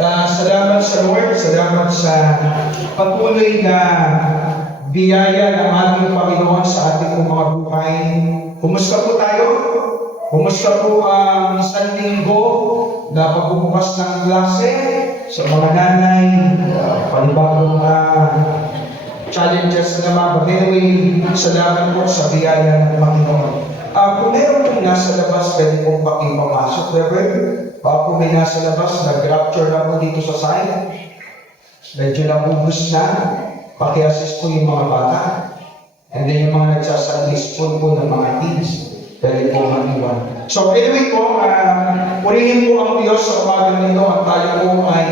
Salamat sa Lord, salamat sa patuloy na biyaya ng ating Panginoon sa ating mga buhay. Kumusta po tayo? Kumusta po ang isang linggo na pagbubukas ng klase sa mga nanay, panibagong challenges na naman. But anyway, salamat po sa biyaya ng Panginoon. Kung meron pong nasa labas, pwede pong pakipapasok, Reverend. Kung may nasa labas, nag-rapture na po dito sa side. Medyo nabubus na. Paki-assist po yung mga bata. And then yung mga nagsasaglis po ng mga kids. Pwede po mag-iwan. So anyway po, purihin po ang Diyos sa umaga nito. At tayo po ay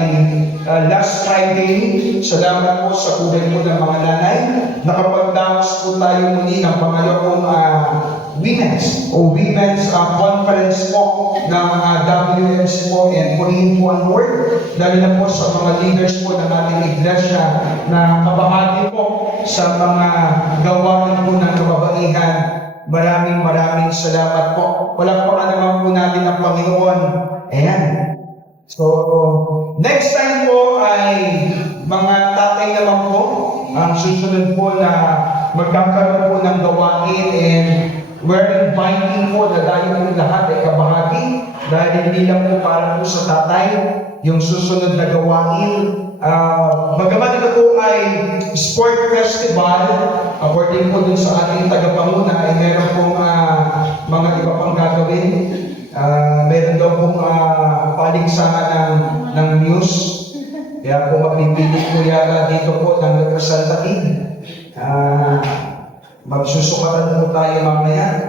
last Friday, salamat po sa tulad po ng mga nanay. Nakapagdaos po tayo muli ng pangalawang Women's Conference po ng WMC po, and purihin po ang Lord, lalo na po sa mga leaders po ng ating iglesia na kabahagi po sa mga gawain po ng kababaihan. Maraming salamat po. Walang pakalaman po natin ang Panginoon. Ayan. So, next time po ay mga tatay naman po ang susunod po na magkakaroon po ng gawain, and we're inviting po na tayo po lahat ay kabahagi dahil hindi lang po para po sa tatay yung susunod na gawain. Bagamat ito po ay sport festival, according po dun sa ating tagapanguna, ay meron pong mga iba pang gagawin. Meron daw pong paligsahan ng news. Kaya po magpipili po yata dito po ng representative. Magsusukatan po tayo mamaya.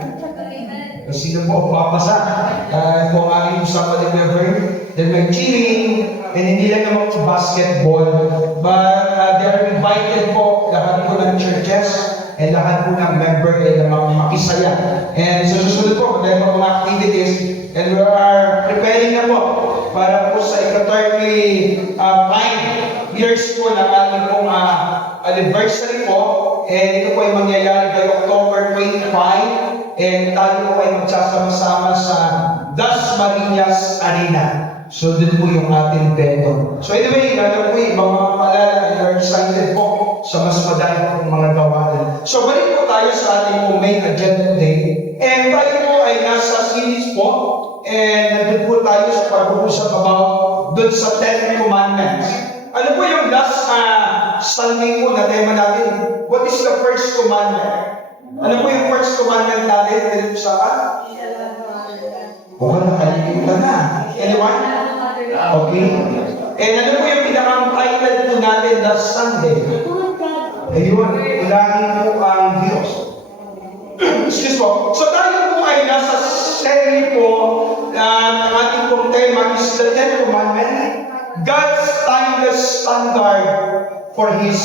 Sino po ang papasa? Kung aking usama ni Reverend, then may cheering, and hindi lang naman po basketball, but they are invited po lahat po ng churches, and lahat po ng member ay makisaya. And sa susunod po, dahil po mga activities, and we are preparing na po para po sa ika-35 years po ng ating pong anniversary po. And ito po ay mangyayari kay October 25, and tayo po ay magsasama-sama sa Dasmariñas Arena. So, din po yung ating bento. So, anyway, lalo po yung mga maalala ay are excited po sa mas madami pong mga gawain. So, balik po tayo sa ating pong main agenda today. And tayo po ay nasa series po. And nandun po tayo sa pag-uusap about dun sa 10 Commandments. Ano po yung last Sunday po na tema natin? What is the first commandment? Ano po yung first commandment natin? Ano sa nakalimutan na. Anyone? Okay. And ano po yung pinaka-title po natin last Sunday? Ayun, ulangin po ang Diyos. Excuse po. So tayo po ay nasa series po ng ating pong tema is the 10 Commandments, God's timeless standard for His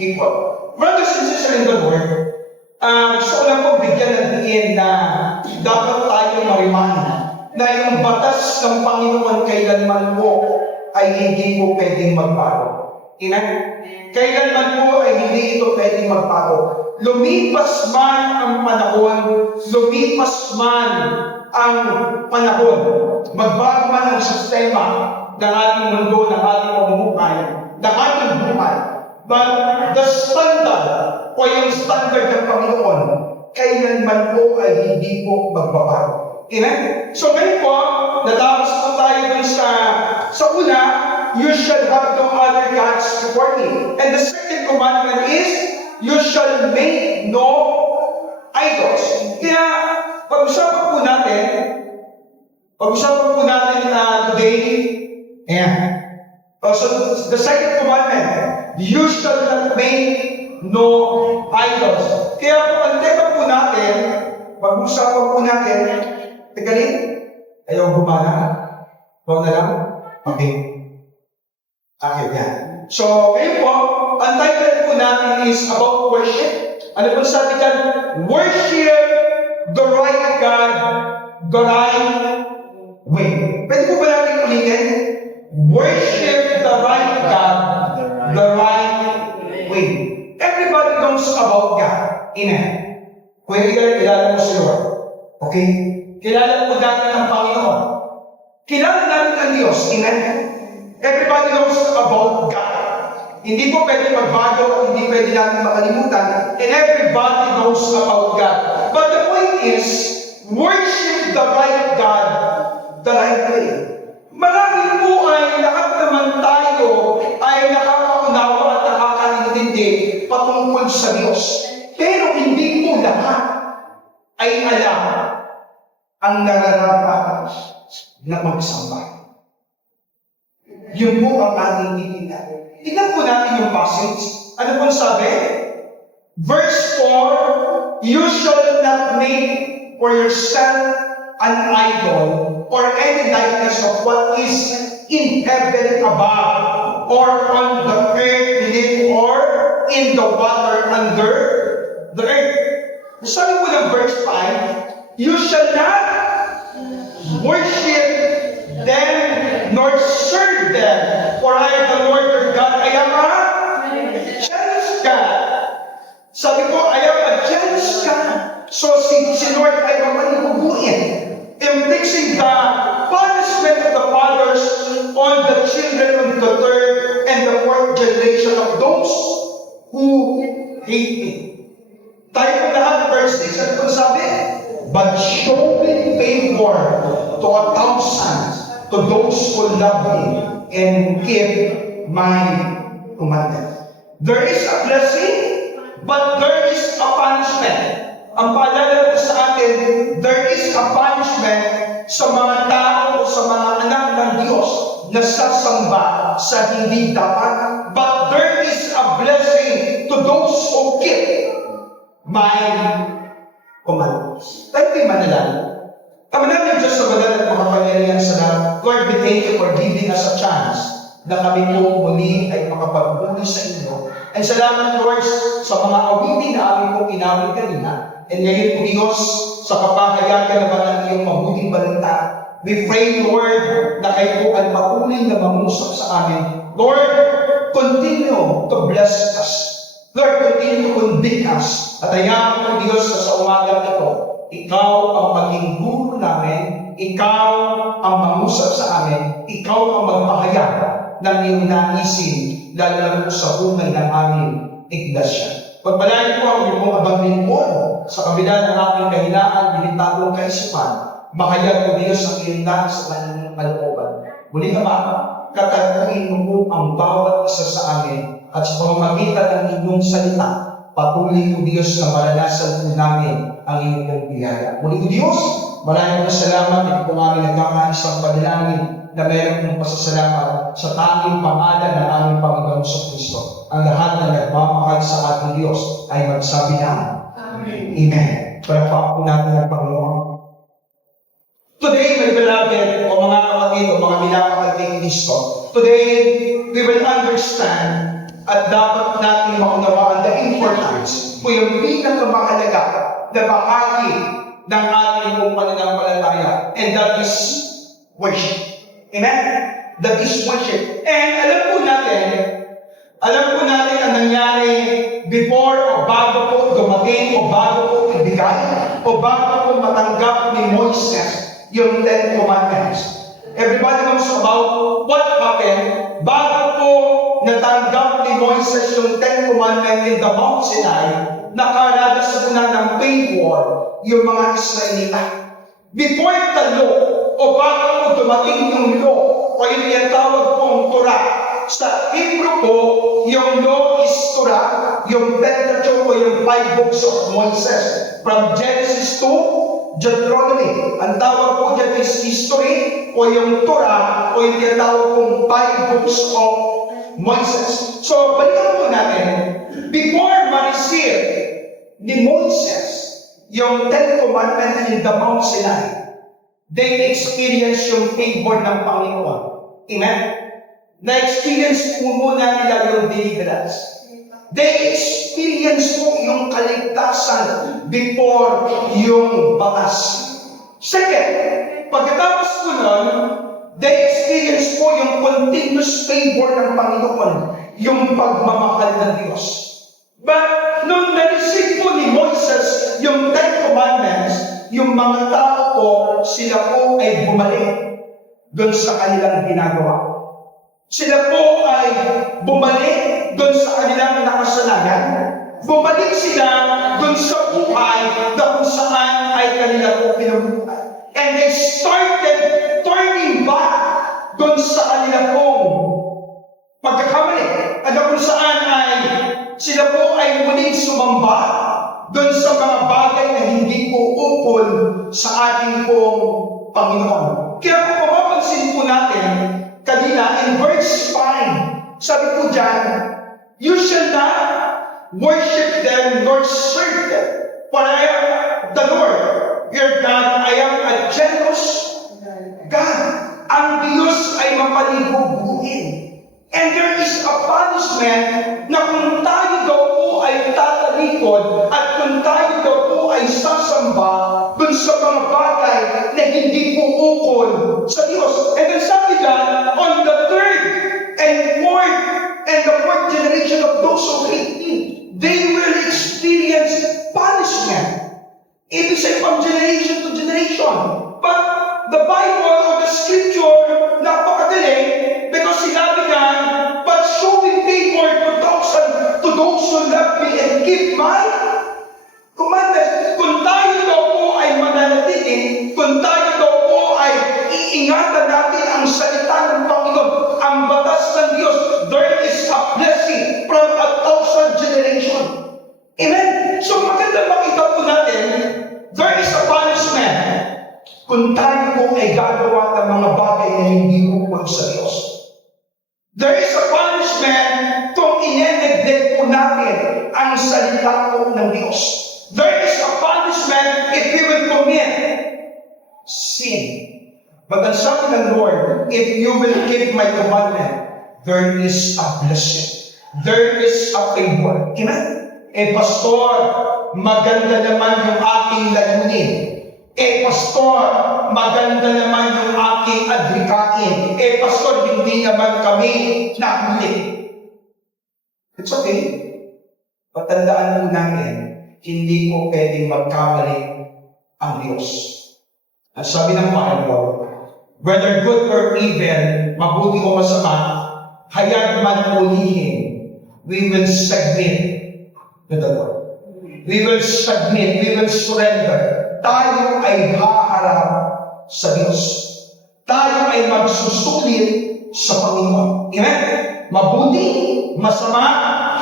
people. Brothers and sisters in the Lord, gusto ko lang po bigyan ng diin na dapat tayo mariman na yung batas ng Panginoon kailanman po ay hindi po pwedeng magbago. Kailanman po ay hindi ito pwedeng magbago. Lumipas man ang panahon, magbago man ang sistema ng ating mundo, ng ating pamumuhay, ng ating buhay. But the standard, o yung standard ng Panginoon, kailanman po ay hindi po magbabago. Amen? So ngayon po, natapos po tayo dun sa una, you shall have no other gods before me. And the second commandment is, you shall make no idols. Kaya, pag-usapan po natin today, so the second commandment, you shall not make no idols. Kaya po, ang tema po natin, pag-usapan po natin, tagalin, ayaw gumana. Huwag na lang. Okay. Okay, yan. So, ngayon po, ang title po natin is about worship. Ano po sabi dyan? Worship the right God, the right way. Pwede po ba natin ulitin? Worship the right God, the right way. Everybody knows about God. Amen. Kung kilala mo si Lord. Okay? Kilala po natin ang Panginoon. Kilala natin ang Diyos. Amen. Everybody knows about God. Hindi po pwede magbago at hindi pwede natin makalimutan. And everybody knows about God. But the point is, worship the right God the right way. Marami po ay lahat naman tayo ay nakakaunawa at nakakaintindi patungkol sa Diyos. Pero hindi po lahat ay alam ang nararapat na magsamba. Yun po ang ating titignan. Tignan po natin yung passage. Ano pong sabi? Verse 4, you shall not make for yourself an idol or any likeness of what is in heaven above, or on the earth beneath, or in the water under the earth. Sabi po ng verse 5, you shall not worship them nor serve them, for I am the Lord your God. I am a jealous God. Sabi ko, I am a jealous God. So si Lord ay mamalibubuin, inflicting the punishment of the fathers on the children of the third and the fourth generation of those who hate me. Tayo po lahat, verse 6, ano po sabi? But showing favor to 1,000 to those who love me and keep my commandment. There is a blessing, but there is a punishment. Ang paalala ko sa atin, there is a punishment sa mga tao o sa mga anak ng Diyos na sasamba sa hindi dapat. But there is a blessing to those who keep my commandments. Tayo kayo manalangin. Kami namin Diyos sa banal at makapangyarihan sa lahat. Lord, we thank you for giving us a chance na kami po muli ay makapagpuli sa inyo. And salamat, Lord, sa mga awitin na aming po inawit kanina. And ngayon po, Diyos, sa kapahayagan naman ng iyong mabuting balita, we pray, Lord, na kayo po ay patuloy na mangusap sa amin. Lord, continue to bless us. Lord, continue to convict us. At hayaan po, Diyos, sa umagang ito, ikaw ang maging guro namin, ikaw ang mangusap sa amin, ikaw ang magpahayag ng iyong naisin, lalo na sa buhay ng aming iglesia. Pagpalain po ang iyong abang lingkod sa kabila ng aking kahinaan, binitagong kaisipan, mahayag po Diyos ang iyong nais sa kanyang kalooban. Muli naman, kataguin mo po ang bawat isa sa amin at sa pamamagitan ng inyong salita, patuloy po Diyos na maranasan po namin ang iyong biyaya. Muli po Diyos, maraming salamat. Ito po aming nagkakaisang panalangin na mayroon pong pasasalamat sa tanging pangalan ng aming Panginoon sa Kristo. Ang lahat na nagmamahal sa ating Diyos ay magsabi na Amen. Amen. Palakpakan po natin ang Panginoon. Today, my beloved, o mga kapatid, o mga minamahal kay Kristo, today, we will understand at dapat natin maunawaan the importance o yung pinakamahalaga na bahagi ng ating pong pananampalataya, and that is worship. Amen? That is worship. And alam po natin ang nangyari before o bago po dumating o bago po ibigay o bago po matanggap ni Moises yung Ten Commandments. Everybody knows about what happened bago po natanggap ni Moises yung Ten Commandments in the Mount Sinai. Nakaranas muna ng favor yung mga Israelita. Before the law, o bago po dumating yung law, o yung tinatawag pong Torah, sa Hebrew po, yung law is Torah, yung Pentateuch o yung 5 books of Moses, from Genesis to Deuteronomy. Ang tawag po dyan is history, o yung Torah, o yung tinatawag pong 5 books of Moses. So, balikan po natin, before ma-receive ni Moses yung Ten Commandments in the Mount Sinai, they experience yung favor ng Panginoon. Amen? Na-experience po muna nila yung deliverance. They experience po yung kaligtasan before yung bakas. Second, pagkatapos po nun, they experience po yung continuous favor ng Panginoon, yung pagmamahal ng Diyos. But nung na-receive po ni Moses yung Ten Commandments, yung mga tao po, sila po ay bumalik doon sa kanilang ginagawa. Sila po ay bumalik doon sa kanilang nakasanayan. Bumalik sila doon sa buhay na kung saan ay kanila po pinabuhay. And they started turning back doon sa kanila pong pagkakamali. At kung saan ay sila po ay muling sumamba doon sa mga bagay na hindi po ukol sa ating pong Panginoon. Kaya kung mapapansin po natin, kanina in verse 5, sabi po dyan, you shall not worship them nor serve them, for I am the Lord, your God. I am a jealous God. Ang Diyos ay mapalibog-buhin. And there is a punishment na kung tayo daw po ay tatalikod at kung tayo daw po ay sasamba dun sa mga bagay na hindi po ukol sa Diyos. And then sabi dyan, on the third and fourth generation of those who hate me, they will experience punishment. It is from generation to generation. But the Bible or the Scripture, napakagaling because sinabi niyan, but showing favor to those who love me and keep my commandments. Kung tayo daw po ay mananatili, kung tayo daw po ay iingatan natin ang salita ng Panginoon, ang batas ng Diyos, there is a blessing from 1,000 generation. Amen? So maganda makita po natin, there is a punishment kung tayo po ay gagawa ng mga bagay na hindi ukol sa Diyos. There is a punishment kung i-neglect po natin ang salita po ng Diyos. There is a punishment if we will commit sin. But ang sabi ng Lord, if you will keep my commandment, there is a blessing. There is a favor. Amen? Pastor, maganda naman yung aking layunin. Pastor, maganda naman yung aking adhikain. Pastor, hindi naman kami nahuli. It's okay. Patandaan po namin, hindi po pwedeng magkamali ang Diyos. Ang sabi ng Bible, whether good or evil, mabuti o masama, hayag man ulihin, we will submit to the Lord. We will submit, we will surrender. Tayo ay haharap sa Diyos. Tayo ay magsusulit sa Panginoon. Amen? Mabuti, masama,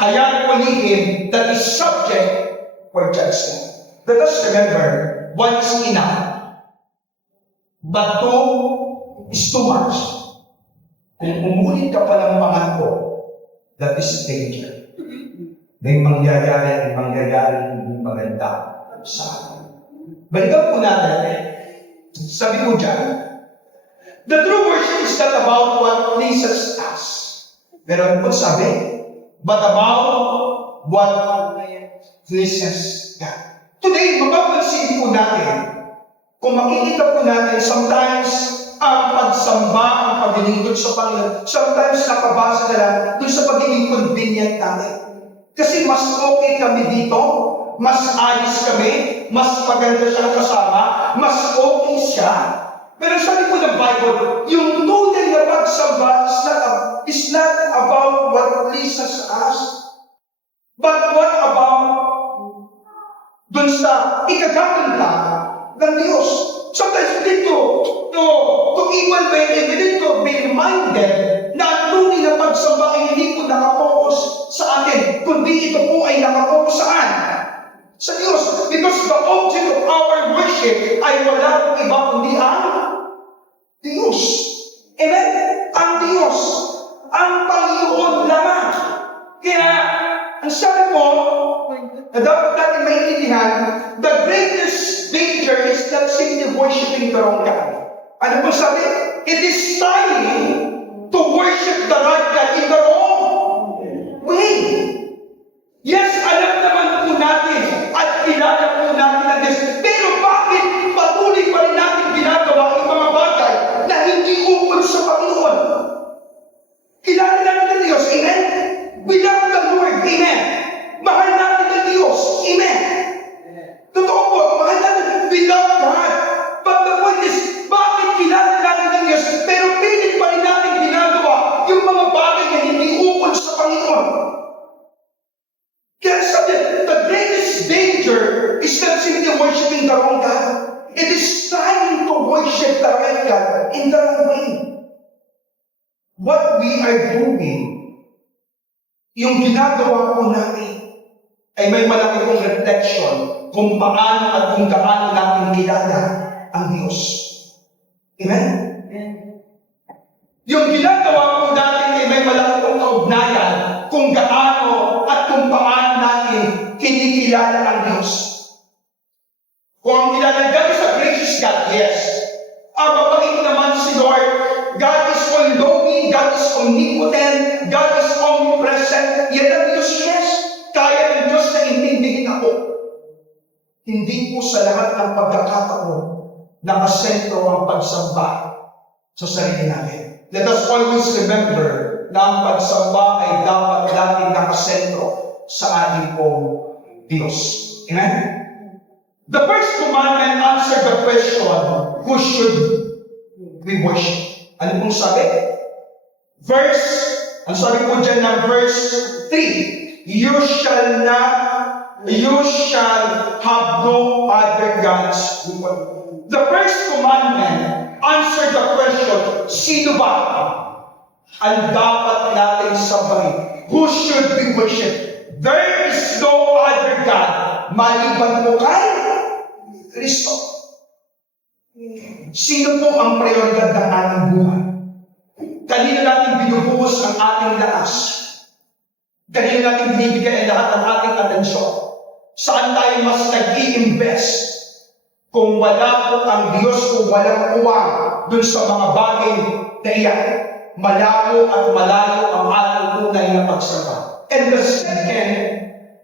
hayag ulihin, that is subject for judgment. Let us remember, one is enough, but two is too much. Kung umulit ka pa ng pangako, that is danger. May mangyayari hindi maganda sa atin. Balikan po natin, sabi ko dyan, the true worship is not about what pleases us. Pero ano po sabi? But about what pleases God. Today, mapapansin po natin, kung makikita po natin, sometimes ang pagsamba, ang paglilingkod sa Panginoon, sometimes nakabasa na lang dun sa pagiging convenient natin. Kasi mas okay kami dito, mas ayos kami, mas maganda siyang kasama, mas okay siya. Pero sabi po ng Bible, yung tunay na pagsamba is not about what pleases us, but what about dun sa ikagaganda ng Diyos. Sometimes we need to even to be reminded na ang tunay na pagsamba ay hindi po nakapokus sa atin, kundi ito po ay nakapokus saan? Sa Diyos. Because the object of our worship ay wala pong iba kundi ang Diyos. Amen? Ang Diyos. Ang Panginoon lamang. Kaya, ang sabi mo, na dapat natin maintindihan, the greatest danger is not simply worshiping the wrong God. Ano po sabi? It is time to worship the right God in the wrong way. Yes, alam naman po natin at kilala po natin ang Diyos. Pero bakit patuloy pa rin natin ginagawa ang mga bagay na hindi ukol sa Panginoon? Kilala natin ang Diyos. Amen? We love the Lord. Amen? Mahal natin ang Diyos. Amen? Totoo po, mahal natin. We love God. But the point is, bakit kilala natin ang Diyos pero pilit pa rin natin ginagawa what we are doing, yung ginagawa po natin, ay may malaki pong reflection kung paano at kung gaano natin kilala ang Diyos. Amen? Yung ginagawa po natin ay may malaki pong kaugnayan kung gaano at kung paano natin kinikilala ang Diyos. Kung ang kilala God is a gracious God, yes. Ang mabait naman si Lord, God is all-knowing, God is omnipotent, God is omnipresent. Yan ang Diyos, yes. Kaya ng Diyos na intindihin ako. Hindi po sa lahat ng pagkakataon nakasentro ang pagsamba sa sarili natin. Let us always remember na ang pagsamba ay dapat laging nakasentro sa ating pong Diyos. Amen? The first commandment answered the question, who should we worship? Ano pong sabi? Ang sabi po dyan ng verse 3, you shall have no other gods. The first commandment answered the question, sino ba ang dapat natin sabay? Who should we worship? There is no other God maliban po kay Kristo. Sino po ang prioridad ng ating buhay? Kanino natin binubuhos ang ating lakas? Kanino natin binibigay ang lahat ng ating atensyon? Saan tayo mas nag-i-invest? Kung wala po ang Diyos, kung walang uwang dun sa mga bagay na iyan, malayo at malayo ang ating tunay na pagsamba. And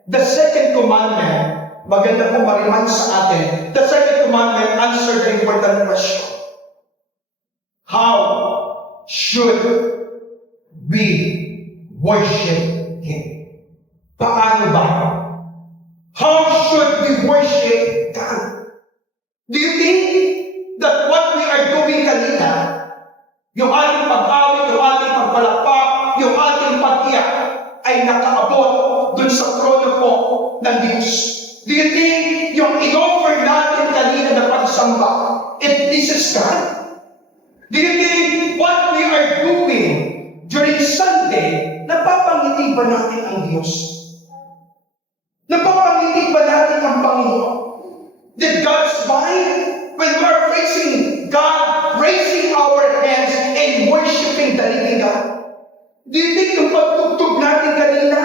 the second commandment, maganda po mariman sa atin, the second commandment answered the important question. How should we worship Him? Paano ba? How should we worship God? Do you think that what we are doing kanina, yung ating pag-awit, yung ating pagpalakpak, yung ating pag-iyak, ay nakaabot dun sa trono po ng Diyos? Do you think yung in-offer natin kanina na pagsamba, it pleases God? Do you think what we are doing during Sunday, napapangiti ba natin ang Diyos? Napapangiti ba natin ang Panginoon? Did God smile when we are facing God, raising our hands and worshiping the living God? Do you think yung pagtugtog natin kanina,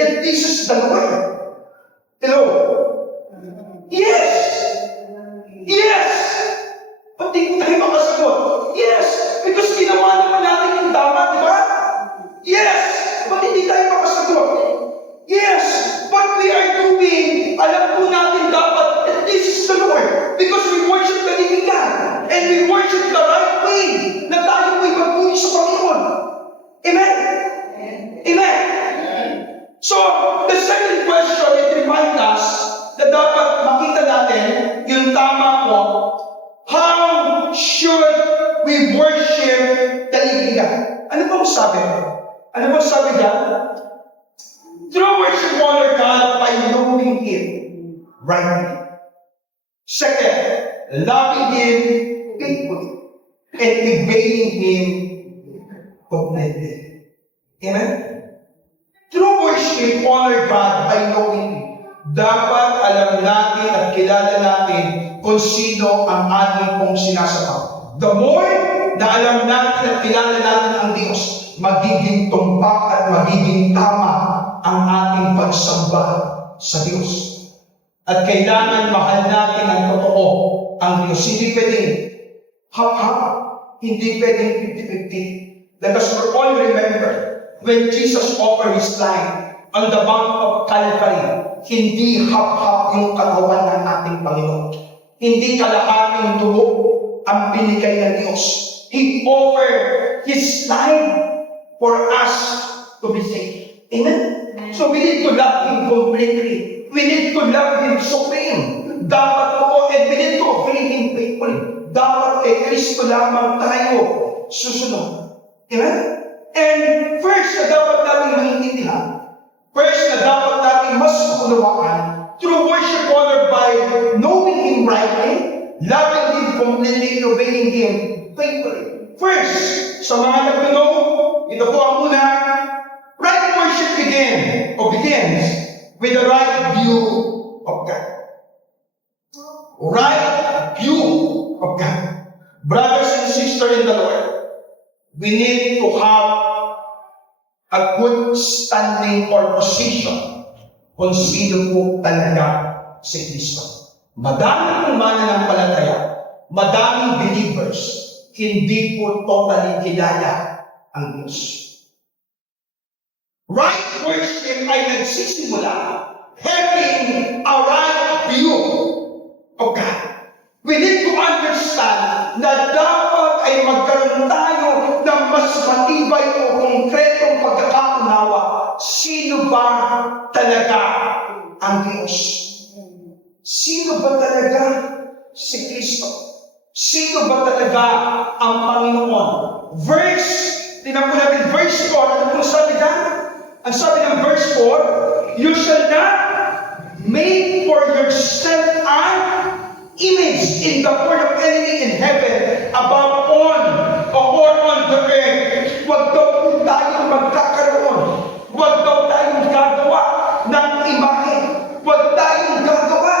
it pleases the Lord? Hello? Yes! Yes! Ba't di ko tayo makasagot? Yes! Because ginawa naman natin yung tama, di ba? Yes! Ba't hindi tayo makasagot? Yes! What we are doing, alam po natin dapat, and this is the Lord. Because we worship the living God. And we worship the right way na tayo po'y magpuni sa Panginoon. Amen? Amen? So, the second question, it reminds us na dapat makita natin yung tama po, how should we worship the living God? Ano pong sabi? Ano pong sabi niya? True worship honor God by knowing Him rightly. Second, loving Him faithfully and obeying Him completely. Amen? True worship honor God by knowing Him. Dapat alam natin at kilala natin kung sino ang ating pong sinasamba. The more na alam natin at kilala natin ang Diyos, magiging tumpak at magiging tama ang ating pagsamba sa Diyos. At kailangan mahal natin ang totoo ang Diyos. Hindi pwedeng hap-hap, hindi pwedeng 50-50. Let us all remember when Jesus offered His life on the Mount of Calvary, hindi hap-hap yung katawan ng ating Panginoon. Hindi kalahating dugo ang binigay ng Diyos. He offered His life for us to be saved. Amen? So we need to love Him completely. We need to love Him supreme. Dapat po, and we need to obey Him faithfully. Dapat kay Kristo lamang tayo susunod. Amen? And first na dapat natin maintindihan, first na dapat natin mas maunawaan, through worship honored by knowing Him rightly, loving Him completely, and obeying Him faithfully. First, sa mga nag-know of the Lord, we need to have a good standing or position kung sino po talaga si Kristo. Madaming mananampalataya, madaming believers, hindi po totally kilala ang Diyos. Right worship ay nagsisimula having a right view of God. We need to understand na dapat ay magkaroon tayo ng mas matibay o konkretong pagkakaunawa. Sino ba talaga ang Diyos? Sino ba talaga si Kristo? Sino ba talaga ang Panginoon? Tingnan po natin verse 4. Ano po sabi dyan? Ang sabi ng verse 4, you shall not make for yourself an image in the form of anything in heaven, above on, or on the earth. Huwag daw po tayong magkakaroon. Huwag daw tayong gagawa ng imahe. Huwag tayong gagawa.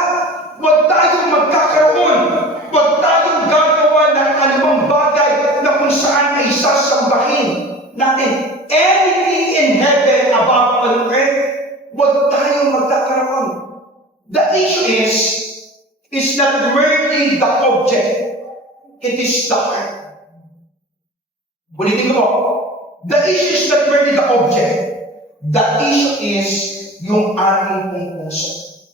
Huwag tayong magkakaroon. Huwag tayong gagawa ng anumang bagay na kung saan ay sasambahin natin. Anything in heaven, above on earth, huwag tayong magkakaroon. The issue is not merely the object, it is the heart. Ulitin ko po. The issue is not merely the object. The issue is yung ating puso.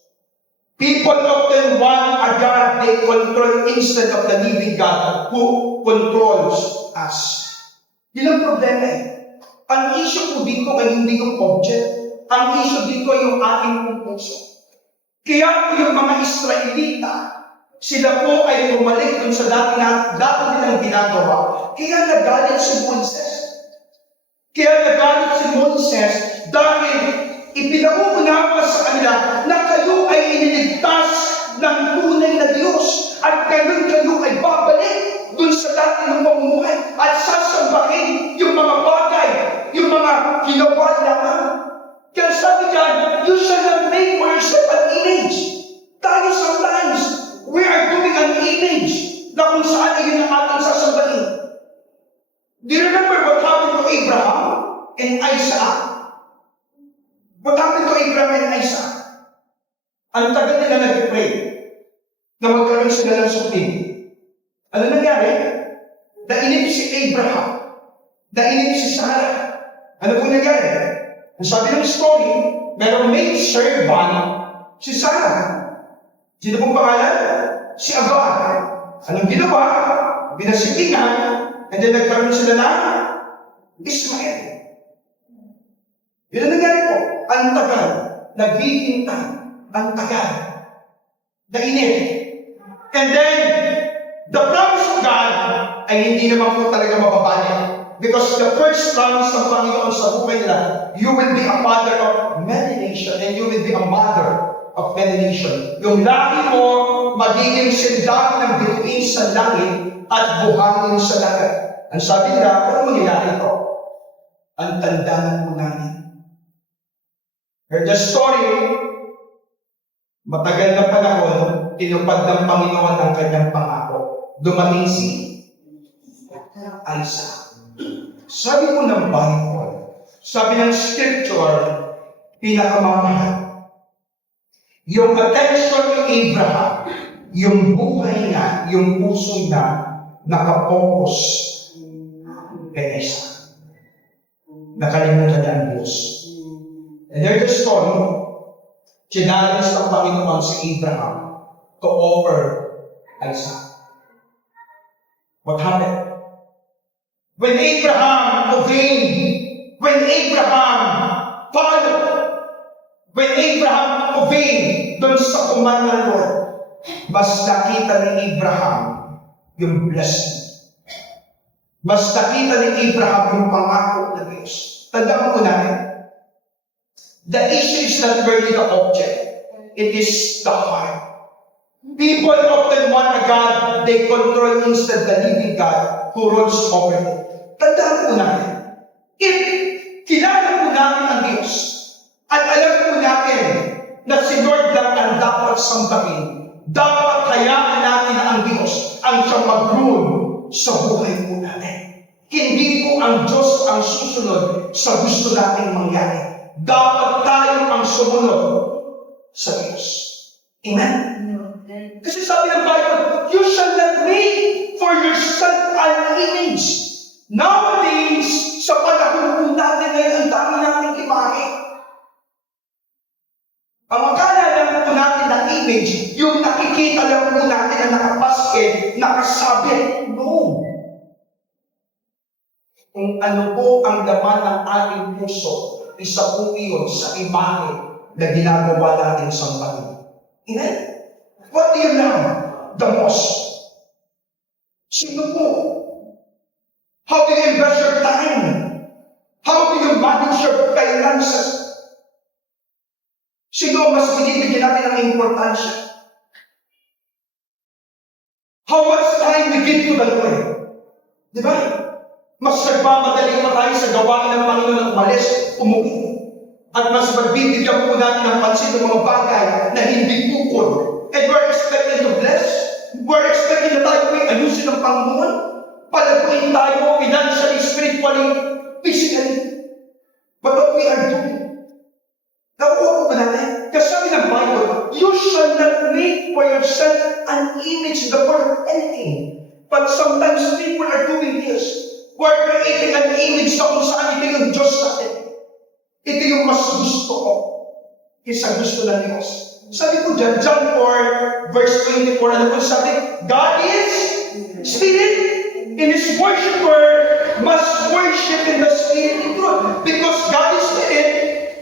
People often want a God they control instead of the living God who controls us. Yun ang problema eh. Ang issue po dito ay hindi yung object. Ang issue dito ay yung ating puso. Kaya yung mga Israelita, sila po ay bumalik dun sa dati nilang ginagawa. Kaya nagalit si Moises. Dahil ipinauunawa sa kanila na kayo ay iniligtas ng tunay na Diyos at kayo ay babalik dun sa dati ng mamumuhay at sasambahin yung mga bagay, yung mga ginawa naman. Kaya sabi dyan, you shall not make for yourself an image. Tayo sometimes, we are doing an image na kung saan ay yun ang ating sasambahin. Do you remember what happened to Abraham and Isaac? What happened to Abraham and Isaac? Ang tagal nila nag-pray na magkaroon sila ng supling. Ano nangyari? Nainip si Abraham. Nainip si Sarah. Ano po nangyari? Ang sabi ng story, merong maid servant si Sarah. Sino pong pangalan? Si Agar. Anong ginawa? Binasitingan, and then nagkaroon sila ng Ismael. Yun ang nangyari po. Ang tagal. Naghihintay. Ang tagal. Nainip. And then, the promise of God ay hindi naman po talaga mababalik. Because the first promise ng Panginoon sa buhay nila, you will be a father of many nations and you will be a mother of many nations. Yung lahi mo, magiging sindang ng bituin sa langit at buhangin sa dagat. Ang sabi nila, ano mangyayari ito? Ang tandaan mo namin. Heard the story, matagal na panahon, tinupad ng Panginoon ang kanyang pangako. Dumating si Isaac. Sabi po ng Bible, sabi ng Scripture, pinakamamahal. Yung attention ni Abraham, yung buhay niya, yung puso niya, nakapokus kay Isaac. Nakalimutan niya ang Diyos. And there's a story, challenge ng Panginoon si Abraham to offer Isaac. What happened? When Abraham obeyed, when Abraham followed, when Abraham obeyed dun sa command ng Lord, mas nakita ni Abraham yung blessing. Mas nakita ni Abraham yung pangako ng Diyos. Tandaan mo natin, the issue is not merely the object, it is the heart. People often want a God they control instead the living God who rules over them. Tandaan po natin, if kilala po natin ang Diyos, at alam po natin na si Lord lang ang dapat sambahin, dapat hayaan natin na ang Diyos ang siyang mag-rule sa buhay po natin. Hindi po ang Diyos ang susunod sa gusto nating mangyari. Dapat tayo ang sumunod sa Diyos. Amen? Kasi sabi ng Bible, you shall not make for yourself an image. Nowadays, sa panahon po natin ngayon, ang dami nating imahe. Ang akala lang po natin ng image, yung nakikita lang po natin na nakapaske, nakasabit. No. Kung ano po ang laman ng ating puso, isa po iyon sa imahe na ginagawa natin sa bahay. Amen? What do you love the most? Sino po? How do you invest your time? How do you manage your finances? Sino mas binibigyan natin ng importansya? How much time we give to the Lord? Di ba? Mas nagmamadali pa tayo sa gawain ng Panginoon na umalis, umuwi. At mas magbibigyan po natin ng pansin ng mga bagay na hindi bukod. And we're expecting to bless. We're expecting na tayo may ayusin ng Panginoon. Palaguin tayo financially, spiritually, physically. But what we are doing, nakuha po ba natin? Kasi sabi ng Bible, you shall not make for yourself an image before anything. But sometimes people are doing this. We're creating an image na kung saan ito yung Diyos natin. Ito yung mas gusto ko kaysa gusto ng Diyos. Sabi ko dyan, John 4, verse 24, ano po sabi? God is Spirit. And His worshiper must worship in the Spirit and truth. Because God is Spirit,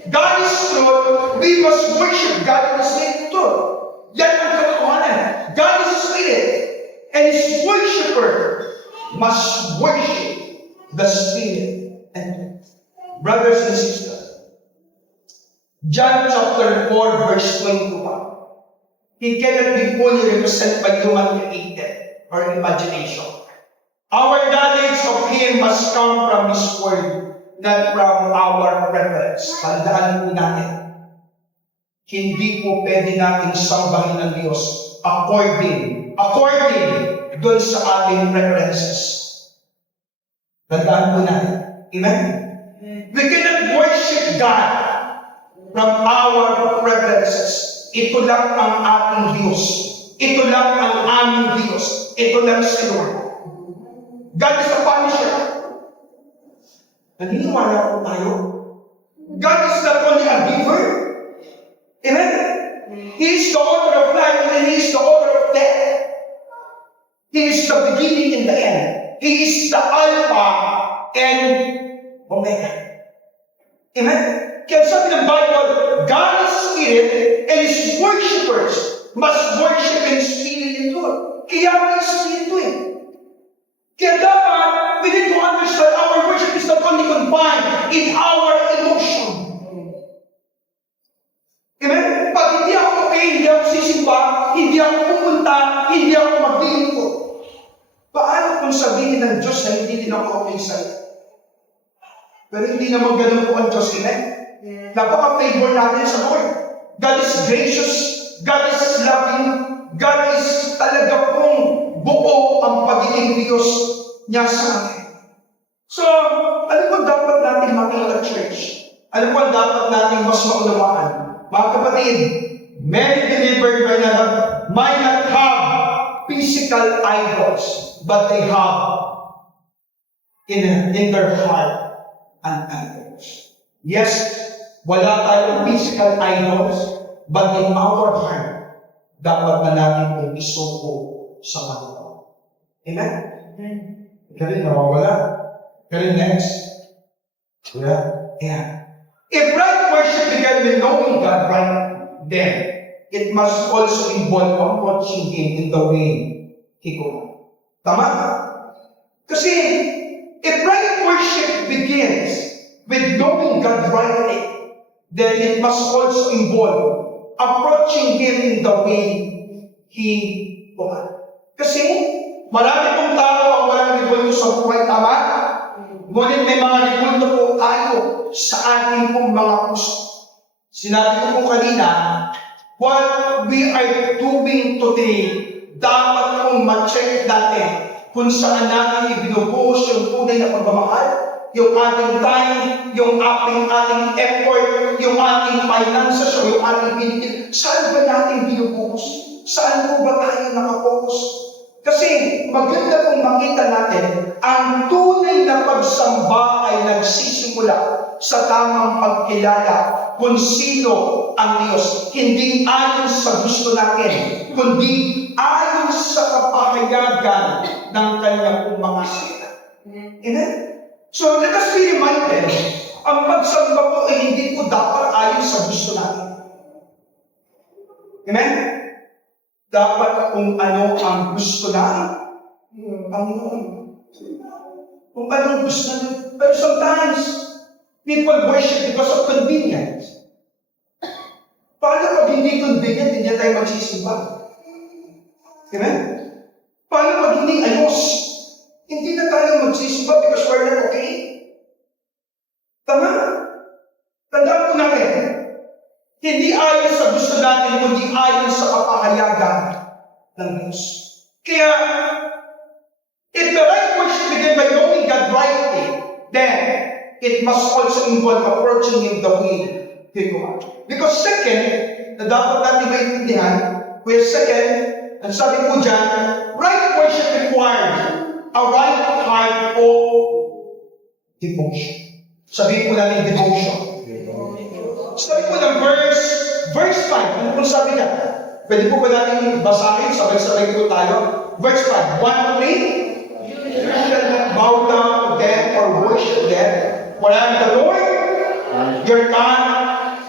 God is truth, we must worship God in the Spirit and truth. Yan ang katotohanan. God is Spirit, and His worshiper must worship the Spirit and truth. Brothers and sisters, John chapter 4, verse 21. He cannot be fully represented by human created or imagination. Our knowledge of Him must come from His Word, not from our preference. Tandaan po natin, hindi po pwede natin sambahin ng Diyos according doon sa ating preferences. Tandaan po natin. Amen? We cannot worship God from our preferences. Ito lang ang ating Diyos. Ito lang ang aming Diyos. Ito lang si Lord. God is the punisher. Naniniwala po tayo? God is not only a giver. Amen? He is the author of life and He is the author of death. He is the beginning and the end. He is the Alpha and Omega. Amen? Kaya sabi ng Bible, God is Spirit and His worshippers must worship in spirit and truth. Kaya may Espiritu eh. Kaya dapat, we need to understand our worship is not only confined in our emotion. Amen? Pag hindi ako okay, hindi ako sisimba, hindi ako pupunta, hindi ako maglilingkod. Paano kung sabihin ng Diyos na hindi din ako okay sa'yo? Pero hindi naman ganun po ang Diyos, amen? Napaka-favor natin sa Lord. God is gracious, God is loving, God is talaga pong buo ang pagiging Diyos niya sa atin. So, ano po dapat natin makita church? Ano po dapat natin mas maunawaan? Mga kapatid, many believers might not have physical idols, but they have in their heart an idols. Yes, wala tayong physical idols, but in our heart, dapat na natin kung isuko sa Panginoon. Amen? Kaya nawawala. Kaya next. Yeah. If right worship began with knowing God right then, it must also involve approaching Him in the way He could. Tama? Kasi, if right worship begins with knowing God rightly, then it must also involve approaching Him in the way He could. Kasi, marami pong tao ang walang ribulto sa buhay, tama? Ngunit may mga ribulto po tayo sa ating pong mga puso. Sinabi ko po kanina, what we are doing today, dapat pong ma-check natin kung saan natin ibinubuhos yung tunay na pagmamahal, yung ating time, yung ating effort, yung ating finances, o yung ating binigil. Saan ba natin binubuhos? Saan po ba tayo nakapokus? Kasi maganda kung makita natin, ang tunay na pagsamba ay nagsisimula sa tamang pagkilala kung sino ang Diyos. Hindi ayon sa gusto natin, kundi ayon sa kapahayagan ng kanyang mga salita. Amen? So let us be reminded, ang pagsamba po ay hindi po dapat ayon sa gusto natin. Amen? Dapat kung ano ang gusto natin. Kung anong gusto natin. Pero sometimes, people worship because of convenience. Paano pag hindi convenient, hindi tayo magsisimba? Amen? Paano pag hindi ayos? Hindi na tayo magsisimba because we're not okay? Tama? Tandaan po natin, hindi ayon sa gusto natin, kundi ayon sa kapahayagan ng Diyos. Kaya, if the right worship begin by knowing God rightly, then it must also involve approaching Him the way He commands. Because second, na dapat natin maintindihan, second, ang sabi po dyan, right worship requires a right heart of devotion. Sabihin po natin devotion. Sabi po ng verse 5, ano po sabi niya? Pwede po ba natin basahin, sabay-sabay po tayo. Verse 5, 1 to 3, you shall not bow down to them or worship them, for I am the Lord, your God.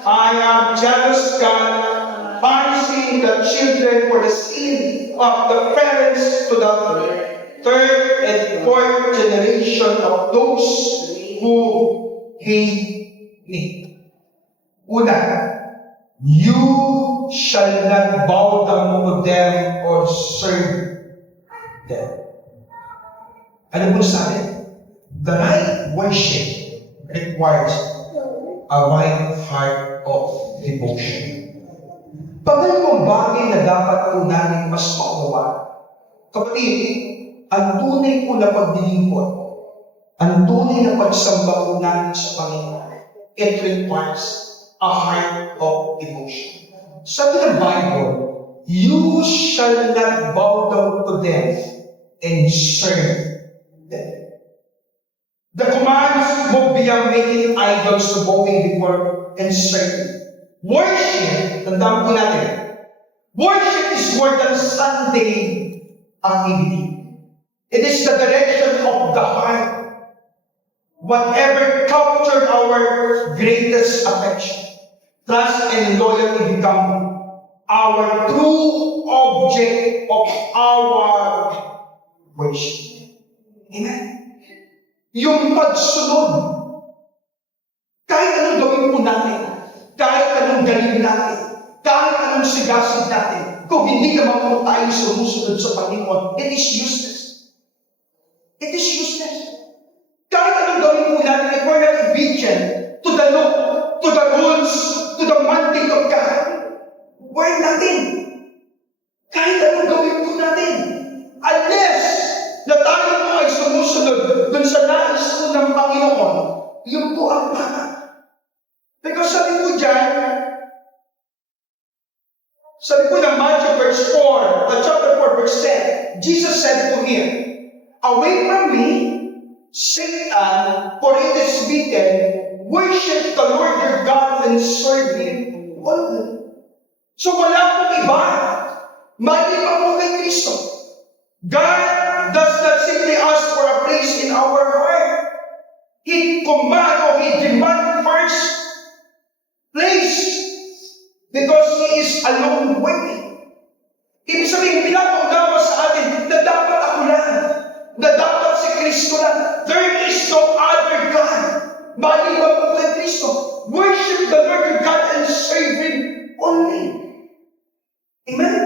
I am jealous God, punishing the children for the sin of the parents to the third and fourth generation of those who hate me. Una, you shall not bow down to them or serve them. Ano po sabi? The right worship requires a right heart of devotion. Pangalawang bagay na dapat po natin mas maunawa. Kapatid, ang tunay po na paglilingkod, ang tunay na pagsamba po natin sa Panginoon, it requires a heart of devotion. Sabi ng Bible, you shall not bow down to them and serve them. The commands move beyond making idols to bowing before and serving. Worship, tandaan po natin, worship is more than Sunday activity. It is the direction of the heart. Whatever captured our greatest affection, trust and loyalty become our true object of our worship. Amen? Yung pagsunod, kahit anong gawin po natin, kahit anong galing natin, kahit anong sigasid natin, kung hindi naman po tayo sumusunod sa Panginoon, it is useless. It is useless. Kahit anong gawin po natin, if we're not obedient to the law, to the rules, to the mandate of God, we're nothing. Kahit anong gawin po natin, unless na tayo po ay sumusunod dun sa nais po ng Panginoon, yun po ang tama. Because sabi po dyan, sabi po ng Matthew chapter 4, verse 10, Jesus said to him, away from me, Satan, for it is written, worship the Lord your God and serve Him only. So wala pong iba. Maliban po kay Kristo. God does not simply ask for a place in our heart. He command or He demand first place because He is alone waiting. Ibig sabihin, pinapaunawa sa atin na dapat ako lang, na dapat si Kristo lang. There is no other God. Maliban po kay Kristo. Worship the Lord your God and serve Him only. Amen?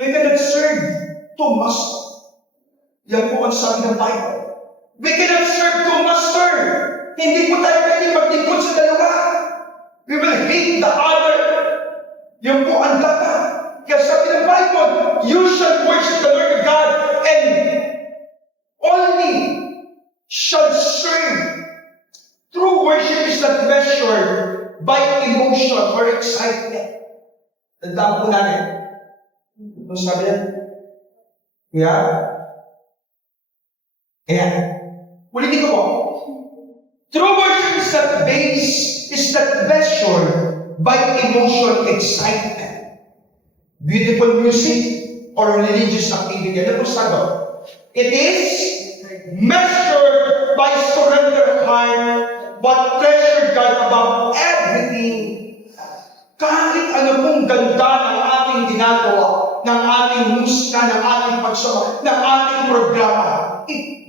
We cannot serve two masters. Yan po ang sabi ng Bible. We cannot serve two masters. Hindi po tayo pwede maglingkod sa dalawa. We will hate the other. Yan po ang dapat. Kaya sabi ng Bible, you shall worship the Lord your God and only shall serve. True worship is not measured by emotion or excitement. Tandaan po natin. Ano sabi yan? Yeah? Ayan. Ulitin ko po. True worship is not measured by emotion, excitement, beautiful music, or religious activity. Ano po sagot? It is measured by surrendered heart, but treasure God above everything. Kahit ano pong ganda ng ating ginagawa, ng ating musika, ng ating pagsama, ng ating programa,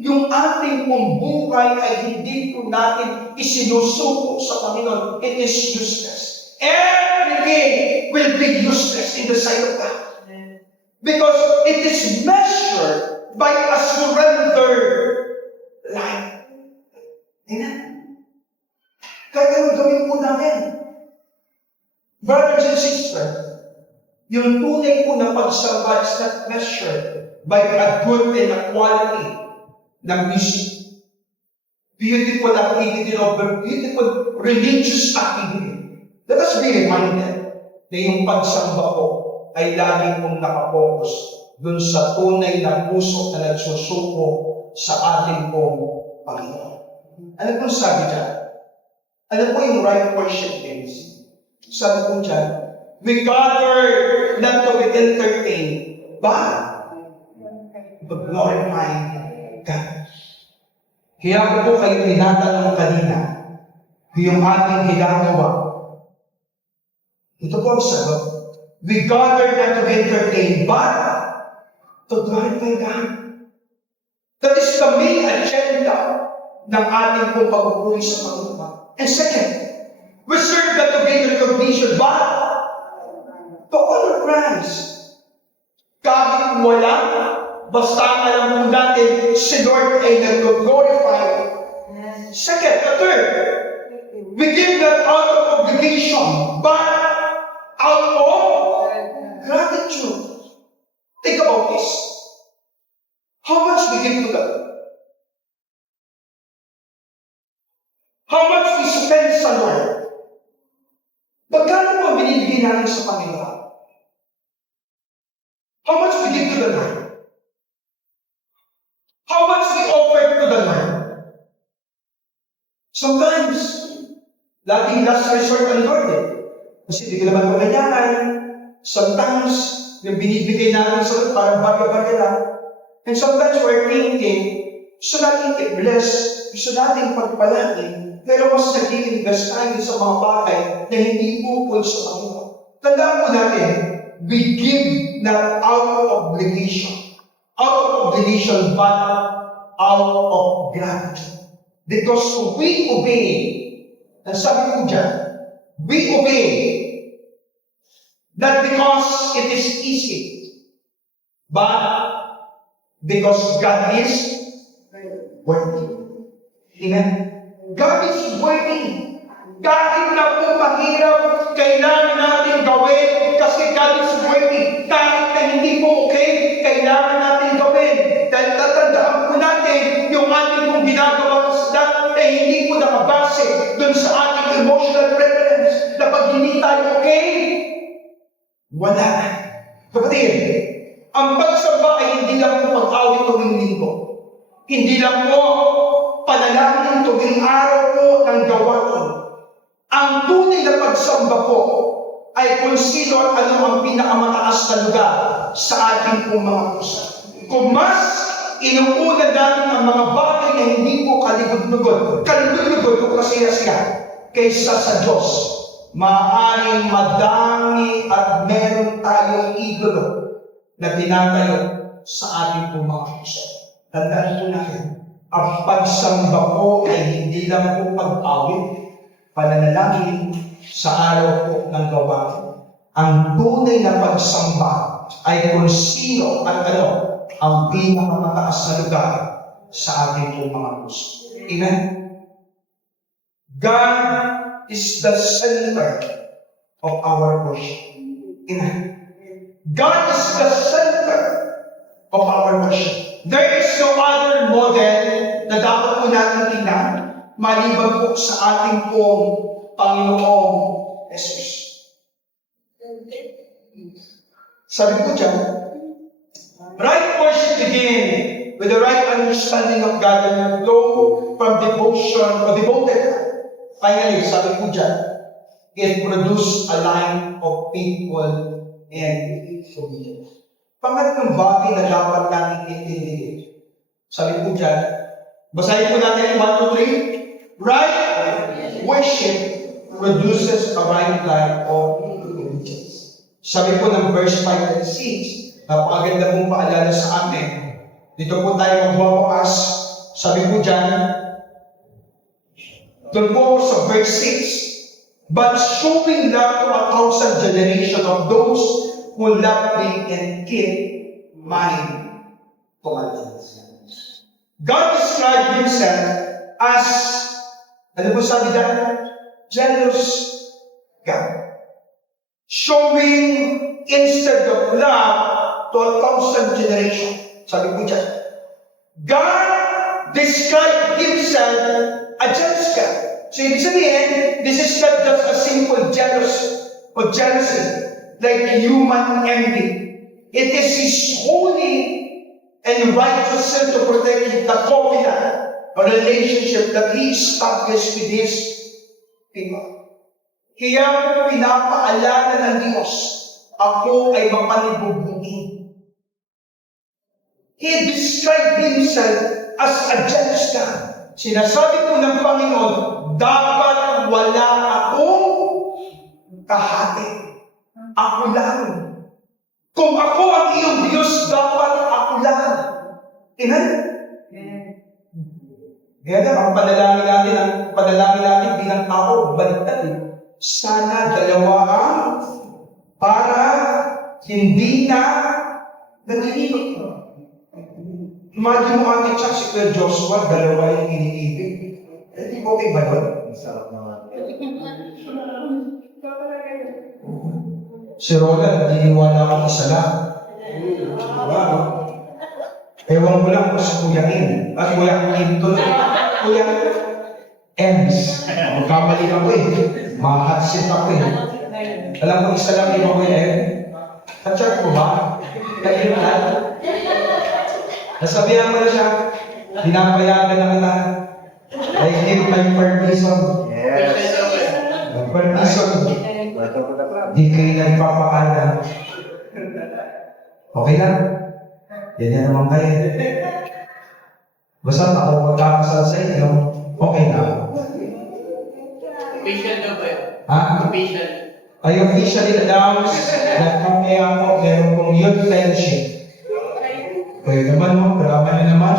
yung ating pong buhay ay hindi po natin isinusuko sa Panginoon. It is useless. Everything will be useless in the sight of God. Because it is measured by a surrendered life. Amen? Kaya gawin po namin. Brothers and sisters, yung tunay po na pagsamba is not measured by a good and a quality ng music. Beautiful activity or beautiful religious activity. Let us be reminded na yung pagsamba po ay lagi pong nakapokus dun sa tunay na puso na nagsusuko sa ating pong Panginoon. Ano pong sabi dyan? Ano po yung right worship things? Sabi po dyan, we gather not to be entertained, but to glorify God. Kaya ko po kayo tinatanong kanina, yung ating ginagawa. Ito po ang sagot. We gather not to be entertained, but to glorify God. That is the main agenda ng ating pong pagpupuri sa Panginoon. And second, we serve not to gain recognition, but to honor Christ. Kahit wala, basta alam mo natin, si Lord ay nag-glorify. Second, the third, we give that out of obligation, but out of gratitude. Think about this. How much we give to God? How much we spend sa Lord? Magkano po ang binibigay natin sa Panginoon? How much we give to the Lord? How much we offer to the Lord? Sometimes, laging last resort ang Lord eh. Kasi hindi ko naman kailangan. Sometimes, yung binibigay natin sa Lord, parang bagay-bagay lang. And sometimes we're thinking, gusto natin i-bless, gusto natin pagpalaki, pero mas nag-i-invest tayo sa mga bagay na hindi bukol sa Panginoon. Tandaan po natin, we give not out of obligation. Out of obligation, but out of gratitude. Because we obey, ang sabi ko dyan, we obey, not because it is easy, but because God is worthy. Amen? God is worthy. Kahit na po mahirap, kailangan natin gawin kasi God is worthy. Kahit na hindi po okay, kailangan natin gawin. Dahil tatandaan po natin yung ating pong ginagawa sa ay hindi po nakabase dun sa ating emotional preference na pag hindi tayo okay, wala. Kapatid, ang pagsamba ay hindi lang po pag-awit tuwing linggo. Hindi lang po panalangin tuwing araw po ng gawain. Ang tunay na pagsamba po ay kung sino at ano ang pinakamataas na lugar sa ating pong mga puso. Kung mas inuuna natin ang mga bagay na hindi po kaligod-lugod o kasaya-saya kaysa sa Diyos, maaaring madami at meron tayong idolo na tinatayo sa ating pong mga puso. Tandaan po natin, ang pagsamba po ay hindi lang po pag-awit, pananalangin sa araw po ng gawain. Ang tunay na pagsamba ay kung sino at ano ang pinakamataas na lugar sa ating pong mga puso. Amen? God is the center of our worship. Amen? God is the center of our worship. There is no other model na dapat po natin tingnan maliban po sa ating pong Panginoong Jesus. Sabi po dyan, right worship begin with the right understanding of God and flow from devotion or devoted. Finally, sabi po dyan, it produce a line of faithful and obedience. Pangatlong bagay na dapat natin intindihin. Sabi po dyan, basahin po natin yung 1, 2, 3. Right worship produces a right line of obedience. Sabi po ng verse 5 and 6, napakaganda pong paalala sa atin. Dito po tayo magwawakas. Sabi po dyan, doon po sa verse 6, but showing love to 1,000 generation of those who love me and keep my commandments. God described Himself as, ano po sabi dyan? Jealous God. Showing instead of love to 1,000 generation. Sabi po dyan. God described Himself as jealous God. So ibig sabihin, this is not just a simple jealousy, like human envy. It is His holy and righteous will to protect the covenant or relationship that He established with His people. Kaya po pinapaalala ng Diyos, ako ay mapanibugugin. He described Himself as a jealous God. Sinasabi po ng Panginoon, dapat wala akong kahati. Ako lang. Kung ako ang iyong Diyos, dapat ako lang. Amen? Kaya na, ang panalangin natin bilang tao, baliktad eh. Sana dalawa ang para hindi na nanginibig. Imagine mo Ate Chuck, si Kuya Joshua, dalawa yung iniibig. Hindi okay ba yun? Sarap naman. Si Roland, naniniwala akong isa lang. Wow. Ewan ko lang kung si Kuya In. At Kuya In tuloy. Kuya Ems. Magkamali ako eh. Mahatsit ako eh. Alam mo, isa lang yung Kuya Em. Katsak ko ba? Kayo na. Nasabihan mo na siya. Pinapayagan na kita. I give my permission. Yes. Permission. Di kayo nagpapakala. Okay lang. Yan naman kayo. Basta ako magkakasal sa inyo, okay na. Official na ba yun? Ha? Official. I officially announce that kami ako meron kong youth fellowship. Kayo naman mo, drama nyo naman.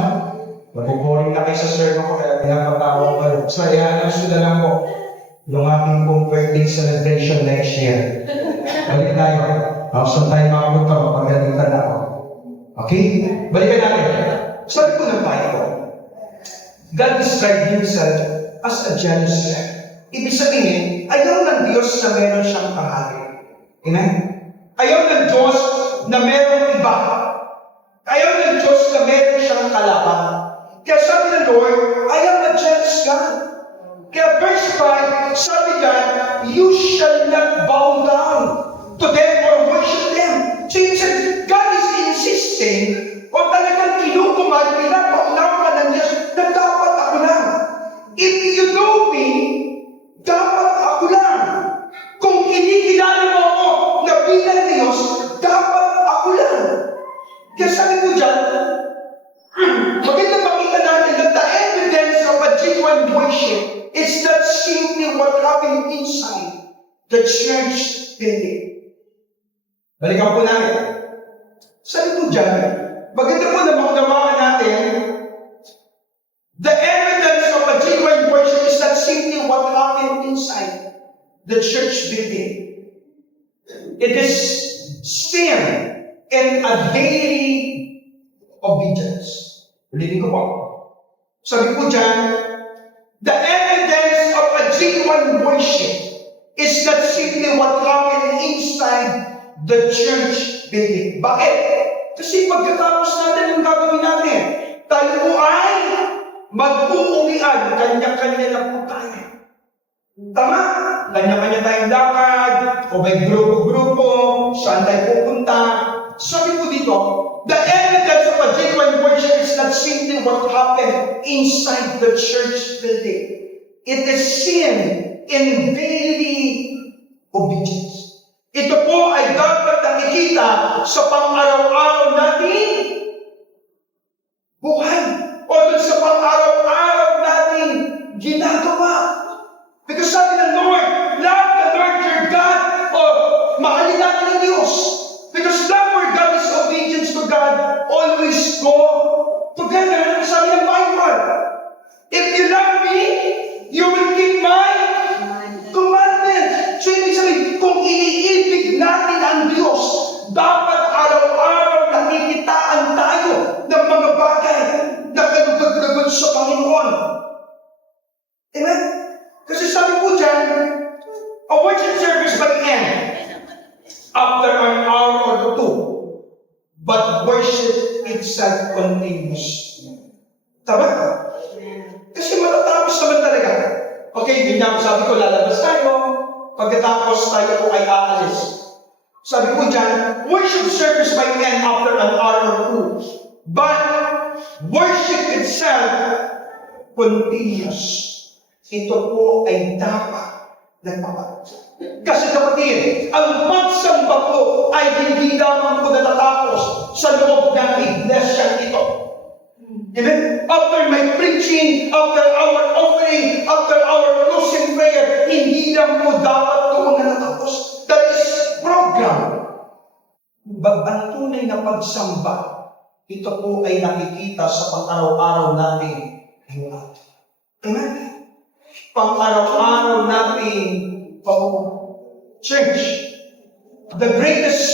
Mabuboring na kayo sa sermon ko, kaya pinapatawag ko. So, i-announce ko na lang po yung aking pong birthday celebration next year. Balik tayo. Saan tayo makapunta, mapagalitan na ako. Okay? Balikan natin. Sabi ko ng Bible, God described Himself as a jealous God. Ibig sabihin, ayaw ng Diyos na meron siyang kahari. Amen? Ayaw ng Diyos na meron iba. Ayaw ng Diyos na meron siyang kalaban. Kaya sabi ng Lord, I am a jealous God. Kaya verse 5, sabi dyan, you shall not bow down to them or worship them. So it said, God is insisting o talagang kinukuman, pinapaunawa ng Diyos na dapat ako lang. If you know me, dapat ako lang. Kung kinikilala mo ako na bilang Diyos, dapat ako lang. Kaya sabi ko dyan, maganda makita natin that the evidence of a genuine worship is not simply what happened inside the church building. Balikan po namin. Sabi ko dyan, maganda po na makalawakan natin, the evidence of a genuine worship is not simply what happened inside the church building. It is still in a daily obedience. Ulitin ko po. Sabi ko dyan, the evidence of a genuine worship is not simply what happened inside the church building. Bakit? Kasi pagkatapos natin yung gagawin natin, tayo po ay mag-uuwian. Kanya-kanya na po tayo. Tama? Kanya-kanya tayong lakad, o may grupo-grupo, saan tayo pupunta. Sabi ko dito, the evidence of a genuine worship is not simply what happened inside the church building. It is seen in daily obedience. Ito po ay dapat nakikita sa pang-araw-araw natin buhay o dun sa pang-araw-araw natin ginagawa. Because sabi ng Lord, love the Lord your God, o mahalin natin ang Diyos. Because love for God is obedience to God always go together. Sabi ng Bible, if you love me, you will keep my commandments. So ibig sabihin, kung iniibig natin ang Diyos, dapat araw-araw nakikitaan tayo ng mga bagay na kalugod-lugod sa Panginoon. Amen? Kasi sabi po dyan, a worship service by end after an hour or two, but worship itself continues. Tama? Kasi matatapos naman talaga. Okay, ganyan sabi ko, lalabas tayo. Pagkatapos tayo po ay aalis. Sabi ko dyan, worship service by end after an hour or two, but worship itself continues. Ito po ay dapat nagpapagod. Kasi kapatid, ang pagsamba po ay hindi lamang po natatapos sa loob ng iglesia ito. Amen? After my preaching, after our offering, after our closing prayer, hindi lang po dapat doon natatapos. That is program. Ang tunay na pagsamba, ito po ay nakikita sa pang-araw-araw natin buhay. Amen? Pang-araw-araw natin church. The greatest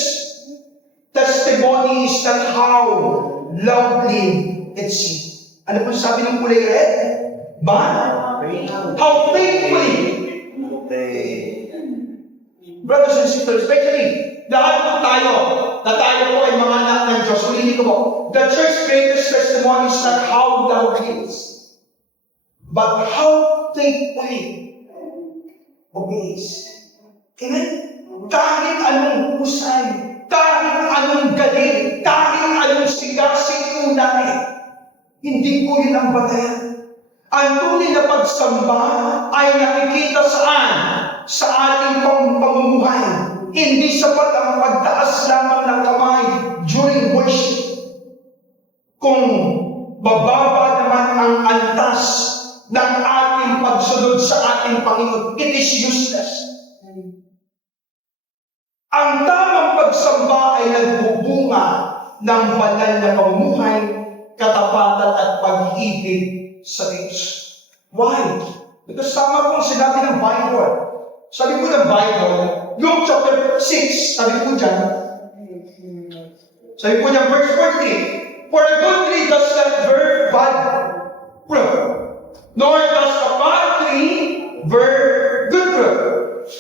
testimony is not how loudly it's seen. Ano po sabi ng kulay red? But how faithfully. Brothers and sisters, especially, lahat po tayo, na tayo po ay mga anak ng Diyos. Ulitin ko po, the church's greatest testimony is not how loudly it's, but how faithfully obeys. Amen? Kahit anong husay, kahit anong galing, kahit anong sigasig natin, hindi po yun ang batayan. Ang tunay na pagsamba ay nakikita saan? Sa ating pamumuhay. Hindi sapat ang pagtaas lamang ng kamay during worship. Kung bababa naman ang antas ng ating pagsunod sa ating Panginoon, it is useless. Ang tamang pagsamba ay nagbubunga ng banal na pamumuhay, katapatan at pag-ibig sa Diyos. Why? Because tama pong sinabi ng Bible. Sabi po ng Bible, Luke chapter 6, sabi po dyan, verse 40, for a good tree does not bear bad fruit, nor does a bad tree bear good fruit.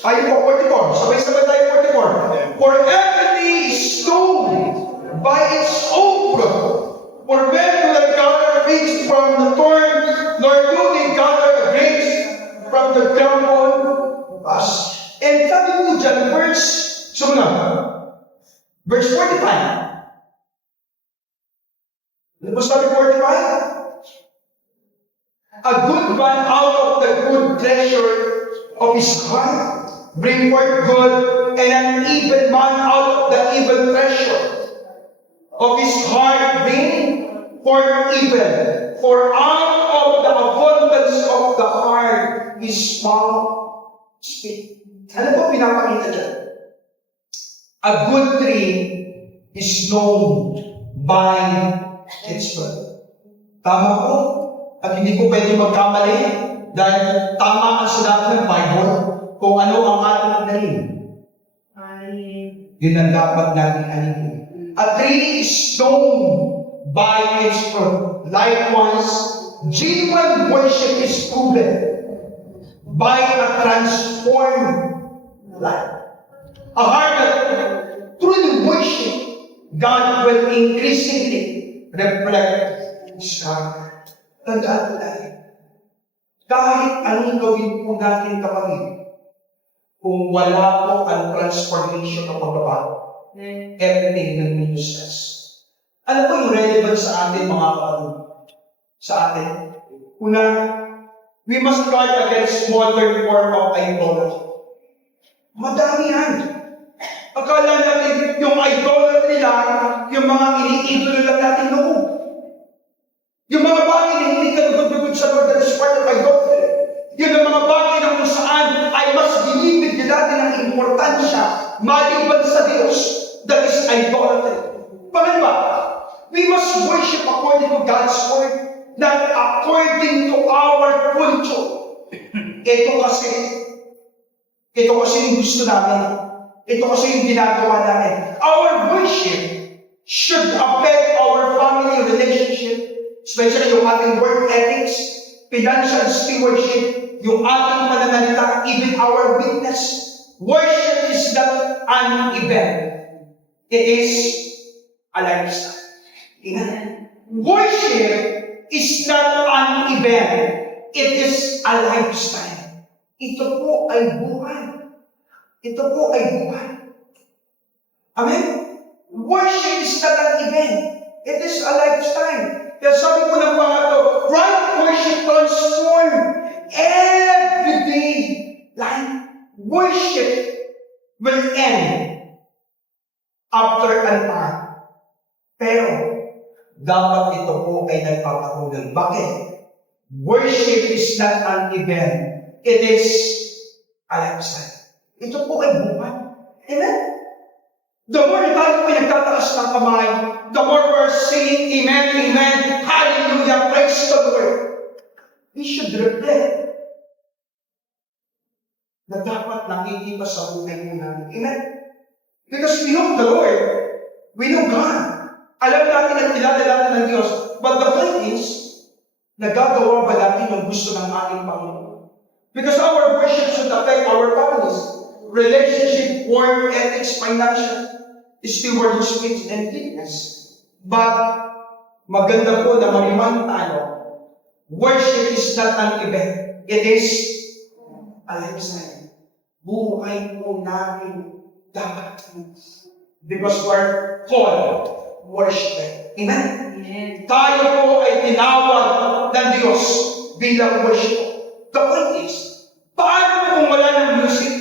Ayun po, 44. Sabay-sabay tayo 44. For every tree is known by its own fruit. For men do not gather figs from the thorn, nor do they gather grapes from the bramble bush. And sabi po dyan, verse 45. Ano po sabi 45? A good man out of the good treasure of his heart bring forth good, and an evil man out of the evil treasure of his heart bring forth evil. For out of the abundance of the heart his mouth speak. Ano po pinapakita dyan? A good tree is known by its fruit. Tama po? At hindi po pwede magkamali dahil tama ang sinabi ng Bible kung ano ang ating anahin. Yun ang dapat natin anahin. A tree is known by its fruit. Likewise, genuine worship is proven by a transformed life. A heart that truly worship God will increasingly reflect sa tandaan tayo. Kahit anong gawin po natin, kapatid, kung wala po ang transformation o pagbabago, everything will be useless. Ano po yung relevant sa atin, mga kapatid? Sa atin? Una, we must guard against modern form of idolatry. Madami yan. Akala natin yung idolatry nila, yung mga iniidolo lang natin noon. Yung mga bagay na hindi ka lugod-lugod sa Lord, that is part of idolatry. Yun ang mga bagay na kung saan ay mas binibigyan natin ang importansya maliban sa Diyos, that is idolatry. Pangalawa, we must worship according to God's word, not according to our culture. Ito kasi yung gusto namin. Ito kasi yung ginagawa namin. Our worship should affect our family relationship, especially yung ating work ethics, financial stewardship, yung ating pananalita, even our witness. Worship is not an event. It is a lifestyle. Amen. Worship is not an event. It is a lifestyle. Ito po ay buhay. Ito po ay buhay. Amen? Worship is not an event. It is a lifestyle. Kaya sabi ko ng pangato, right worship transform everyday life. Worship will end after an hour. Pero, dapat ito po ay nagpapatunay. Bakit? Worship is not an event. It is a lifestyle. Ito po ay buhay. Amen? The more na tayo po nagtataas ng kamay, the more we're saying, Amen, Amen, Hallelujah, praise the Lord. We should reflect na dapat nakikita sa buhay mo namin. Amen? Because we know the Lord. We know God. Alam natin at kilala natin ng Diyos. But the point is, nagagawa ba natin ang gusto ng ating Panginoon? Because our worship should affect our families, relationship, work, ethics, financial, stewardship, and fitness. But, maganda po na mariman tayo, worship is not an event. It is a lifestyle. Buhay po namin dapat. Because we're called worship. Amen? Amen. Tayo po ay tinawag ng Diyos bilang worship. The point is, paano kung wala ng music?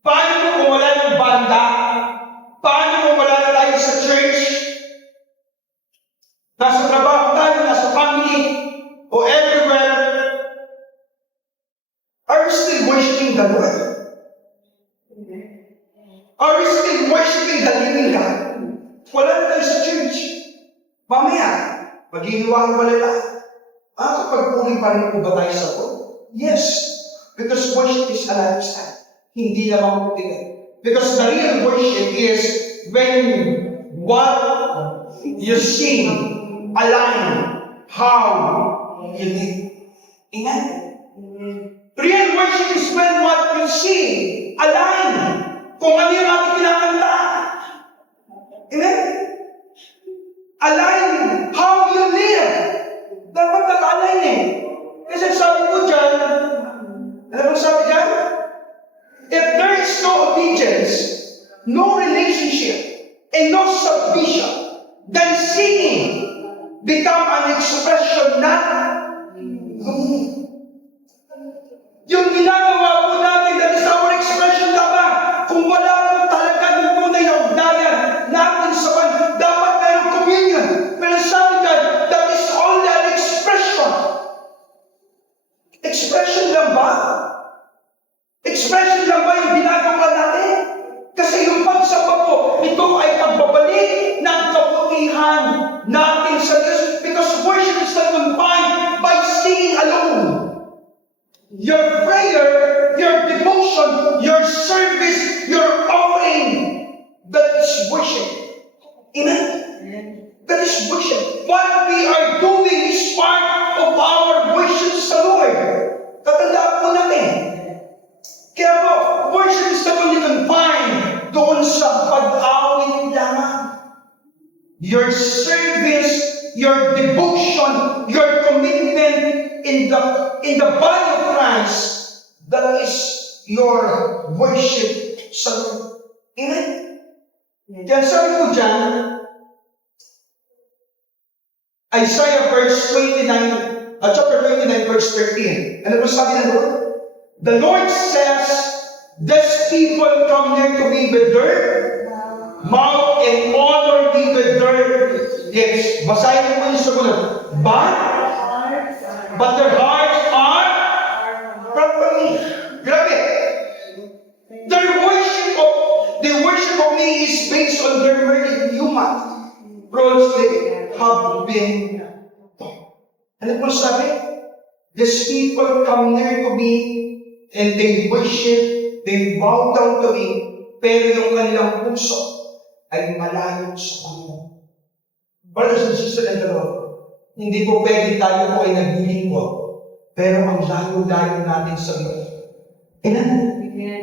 Paano kung wala ng banda? Paano kung wala na tayo sa church? Nasa trabaho tayo, nasa family, o everywhere. Are we still worshiping the Lord? Are we still worshiping the living God? Wala na tayo sa church. Mamaya, maghihiwa-hiwalay tayo. Kapag-uwi pa rin po ba tayo sa Lord? Yes. Because worship is a lifestyle. Hindi naman po tingin. Because the real worship is when what you sing align how you live. Amen? Real worship is when what you sing align kung ano yung ating kinakanta. Amen? Align how you live. Dapat naka-align eh. Kasi sabi ko dyan, ano bang sabi dyan? If there is no obedience, no relationship, and no submission, then singing become an expression not yung ginagawa po natin, that is our expression dapat. Kung wala po talaga yung tunay na ugnayan natin sa Panginoon, dapat mayroong communion. Pero sabi ka, that is only an expression. Expression lang ba? Expression lang ba yung ginagawa natin? Kasi yung pagsamba po, ito ay pagbabalik ng kabutihan natin sa Diyos. Because worship is not confined by singing alone. Your prayer, your devotion, your service, your offering, that is worship. Amen? That is worship. What we are doing is part of our worship sa Lord. Tatandaan po natin. Kaya po, worship is not only confined doon sa pag-awit your service, your devotion, your commitment in the body of Christ, that is your worship sa Lord. Amen? Kaya sabi ko dyan, Isaiah chapter 29, verse 13. Ano po sabi ng Lord? The Lord says, "These people come near to me with their mouth and honor me with their lips." Basahin mo po yung sumunod. But their hearts are far from me. Grabe. The worship of me is based on their very human roles they have been taught. Ano po sabi? These people come near to me and they worship, they bow down to me, pero yung kanilang puso ay malayo sa Panginoon. Brothers and sisters in the Lord, hindi po pwede tayo po ay naglilingkod, pero ang layo-layo natin sa Lord. Amen?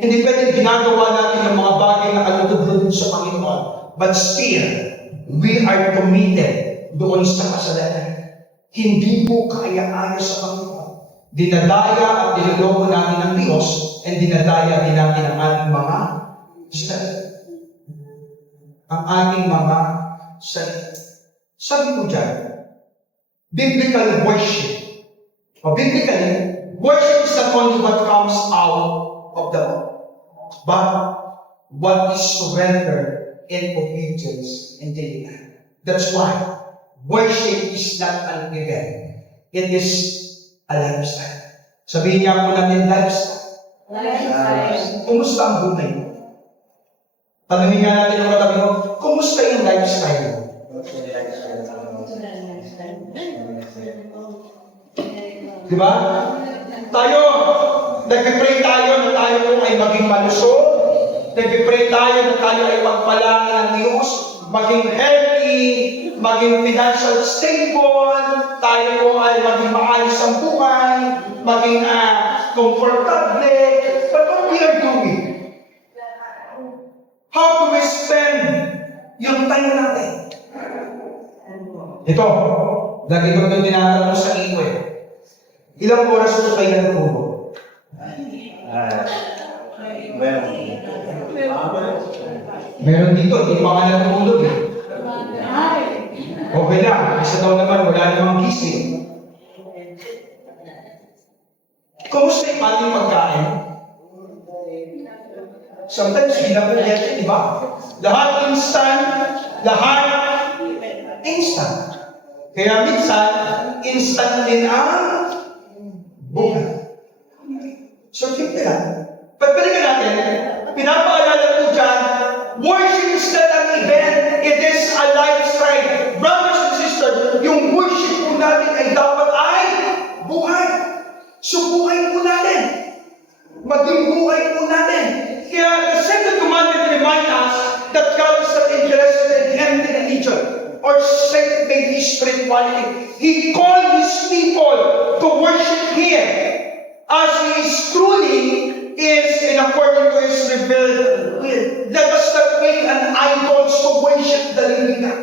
Hindi pwede ginagawa natin yung mga bagay na kalutod sa Panginoon, but still, we are committed doon sa kasalanan. Hindi po kaya-aya sa Panginoon. Dinadaya at diniloko natin ng Diyos, and dinadaya din natin ang ating mga salita. Ang ating mga salita. Sabi ko dyan, biblical worship. O biblically, worship is not only what comes out of the mouth, but what is surrendered in obedience in daily life. That's why worship is not an event. It is a lifestyle. Sabihin niya po natin, lifestyle. Kumusta ang buhay mo? Tanungin nga natin yung katabi mo, kumusta yung lifestyle mo? Diba? Tayo, nag-pray tayo na tayo po ay maging malusog. Nag-pray tayo na tayo ay pagpalaan ng Diyos, maging healthy, maging financial stable, tayo po ay maging maayos ang buhay, maging comfortable. But what we are doing? How do we spend yung time natin? Ito, lagi ko ito tinatanong sa iyo eh. Ilang oras ito kayo natutulog? Meron dito, hindi pa nga natutulog eh. Okay lang, isa daw naman, wala namang gising. Kumusta yung ating pagkain? Sometimes, hindi na po yan, di ba? Lahat instant. Kaya minsan, instant din ang buhay. So, simple lang. Pagbalikan natin, pinapaalala ko dyan, worship is not an event, it is a lifestyle. Brothers and sisters, yung worship po natin ay dapat ay buhay. So, buhay po natin. Maging buhay po natin. Kaya, the second commandment reminds us that God is not interested in empty religion or self-made spirituality. He called His people to worship Him as He is truly in according to His revealed will. Let us not make an idol to worship the living God.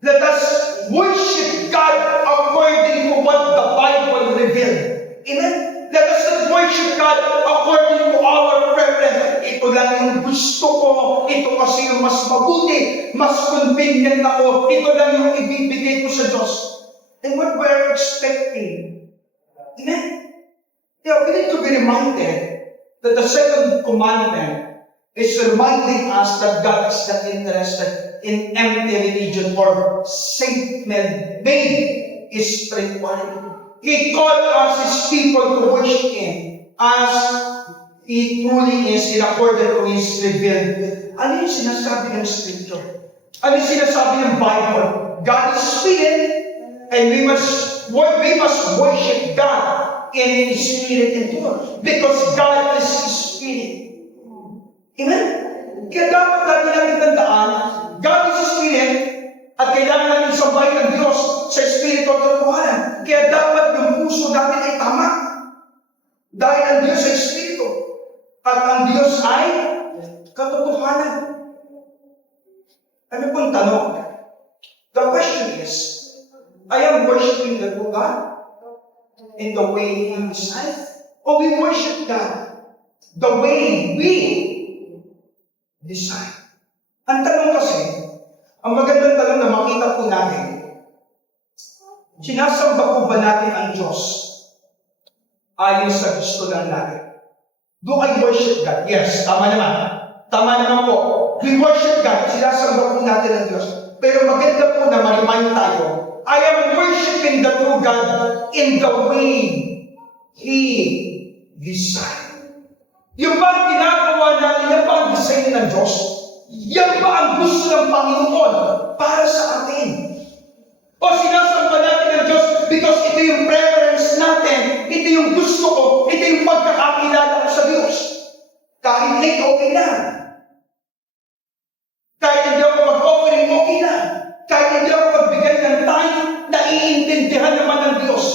Let us worship God according to what the Bible revealed. Amen? Let us not worship God according to our preference. Ito lang yung gusto ko. Ito kasi yung mas mabuti. Mas convenient ako. Ito lang yung ibibigay ko sa Diyos. And what we're expecting. Amen? Yeah, we need to be reminded that the second commandment is reminding us that God is not interested in empty religion or Satan made spirituality. He called us His people to worship Him as He truly is in accordance to His revealed will. Ano yung sinasabi ng Scripture? Ano yung sinasabi ng Bible? God is Spirit, and we must worship God in His Spirit and truth. Because God is His Spirit. Amen? Kaya dapat natin tandaan, God is His Spirit, at kailangan natin sambahin ng Diyos sa Espiritu at katotohanan. Kaya dapat yung puso natin ay tama. Dahil ang Diyos ay Espiritu. At ang Diyos ay katotohanan. Ano pong tanong? The question is, I am worshiping the true God in the way He designed, or we worship God the way we design? Ang tanong kasi, ang magandang tanong na makita po natin, sinasamba po ba natin ang Diyos ayon sa gusto lang natin? Do I worship God? Yes, tama naman. Tama naman po. We worship God. Sinasamba po natin ang Diyos. Pero maganda po na ma-remind tayo, I am worshiping the true God in the way He designed. Yung ba ang ginagawa natin, yan ba ang design ng Diyos? Yan ba ang gusto ng Panginoon para sa atin? O sinasamba natin ang Diyos because ito yung preference natin, ito yung gusto ko, ito yung pagkakakilala ko sa Diyos. Kahit late, okay na. Kahit hindi ako mag-offering, okay na. Kahit hindi ako magbigay ng time, naiintindihan naman ng Diyos.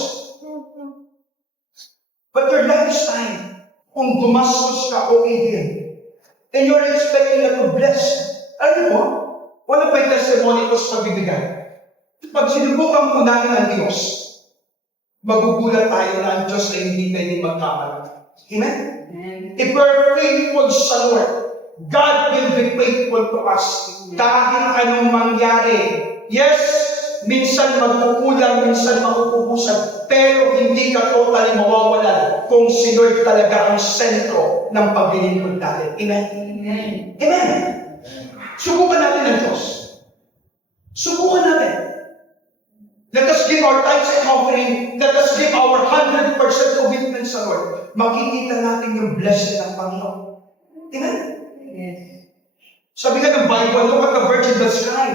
But your lifestyle, kung gumastos ka, okay din. And you're expecting na to bless. Alam mo, wala pa yung testimony ko sa pagbibigay. Pag sinubukan po natin ang Diyos, magugulat tayo na ang Diyos ay hindi pwede magkamali. Amen? If we're faithful sa Lord, God will be faithful to us. Kahit anong mangyari. Yes, minsan magkukulang, minsan makukubusan, pero hindi ka totally mawawalan kung si Lord talaga ang sentro ng paglilingkod natin. Amen? Amen. Amen. Subukan natin ang Diyos. Subukan natin. Let us give our tithes and offering. Let us give our 100% commitment sa Lord. Makikita natin yung blessing ng Panginoon. Amen? Yes. Sabi nga ng Bible, look at the virgin that sky.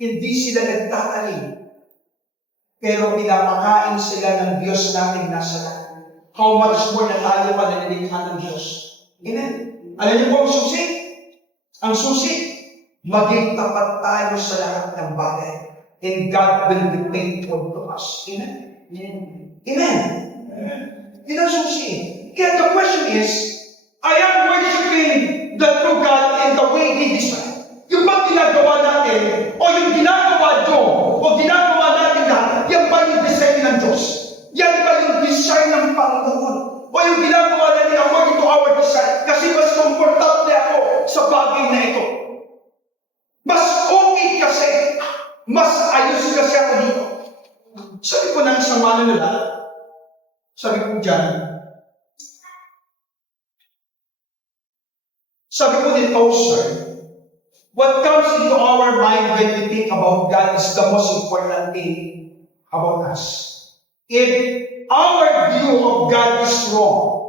Hindi sila nagtatanim. Pero pinapakain sila ng Diyos natin nasa langit. How much more na tayo pa nalilikha ng Diyos. Amen? Alam niyo po ang susi? Ang susi, maging tapat tayo sa lahat ng bagay. And God will be faithful to us. Amen? Amen. Amen. Yun ang susi. Kaya the question is, I am worshiping the true God in the way He designed. Yung ba ginagawa natin, o yung ginagawa nyo, o ginagawa natin lahat, yan ba yung design ng Diyos? Yan ba yung design ng Panginoon? O yung ginagawa natin according to our design? Kasi mas komportable ako sa bagay na ito. Mas okay kasi, mas ayos kasi ako dito. Sabi ko ng isang manunula, sabi ko dyan, sabi ko din, sir, what comes into our mind when we think about God is the most important thing about us. If our view of God is wrong,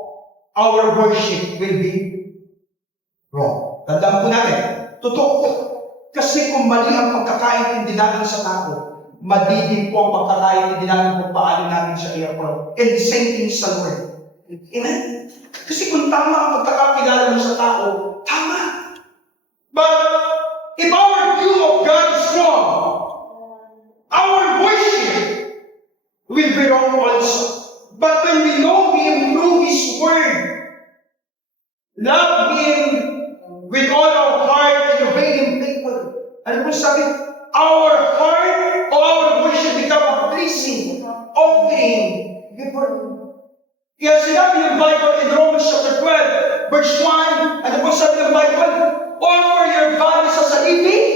our worship will be wrong. Tandaan po natin, totoo po. Kasi kung mali ang pagkakaintindi natin sa tao, mali din po ang pagkakaintindi natin kung paano natin siya i-approach. And the same thing sa Lord. Amen? Kasi kung tama ang pagkakakilala mo sa tao, tama. But if our view of God is wrong, our worship will be wrong also. But when we know Him through His Word, love Him with all our heart and obey Him faithfully, ano po sabi? Our heart or our worship become a pleasing offering before Him. Kaya sinabi ng Bible in Romans chapter 12, verse 1, ano po sabi ng Bible? Offer your bodies as a living